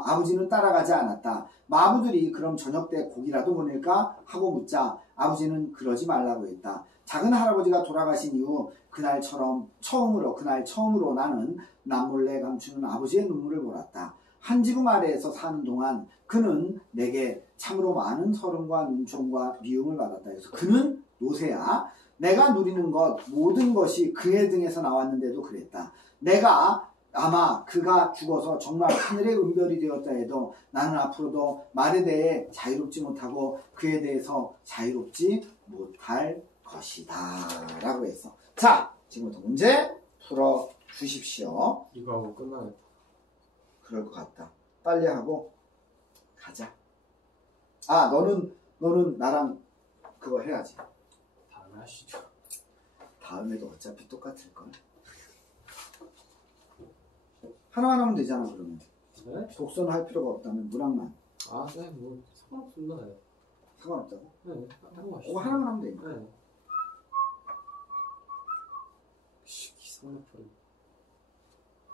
아버지는 따라가지 않았다. 마부들이 그럼 저녁 때 고기라도 보낼까 하고 묻자 아버지는 그러지 말라고 했다. 작은 할아버지가 돌아가신 이후 그날 처음으로 나는 남몰래 감추는 아버지의 눈물을 보았다. 한 지붕 아래에서 사는 동안 그는 내게 참으로 많은 서름과 눈총과 미움을 받았다. 그래서 그는 노새야. 내가 누리는 것 모든 것이 그의 등에서 나왔는데도 그랬다. 내가 아마 그가 죽어서 정말 하늘의 은별이 되었다 해도 나는 앞으로도 말에 대해 자유롭지 못하고 그에 대해서 자유롭지 못할 것이다 라고 했어. 자, 지금부터 문제 풀어주십시오. 이거 하고 끝나겠다. 그럴 것 같다. 빨리 하고 가자. 아, 너는 나랑 그거 해야지. 다음에 하시죠. 다음에도 어차피 똑같을걸. 하나만 하면 되잖아, 그러면. 네? 독서는 할 필요가 없다면 문학만. 아, 네, 뭐 상관없습니다. 네, 상관없다고? 네, 하고 하시죠. 그거 하나만 하면 되니까. 네. 기상학벌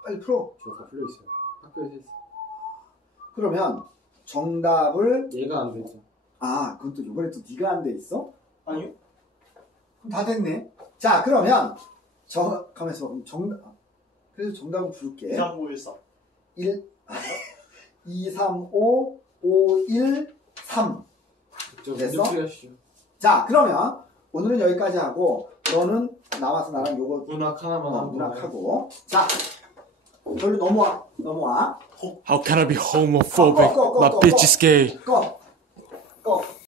빨리 풀어. 저다 풀려 있어요. 학교에서 했어. 그러면 정답을 얘가 안 되죠. 아, 그건 또 이번에 또 네가 안 돼 있어? 아니요. 그럼 다 됐네. 자, 그러면 가만히 있어. 그럼 정답. 그래서 정답을 부를게. 2353. 2, 3, 5, 5, 1, 3. 저 됐어? 문제 풀이하시죠. 자, 그러면 오늘은 여기까지 하고 너는 나와서 나랑 요거 문학 하나만 하고. 문학하고. 자, 저기 넘어와. How can I be homophobic? My bitch is gay. 꺼.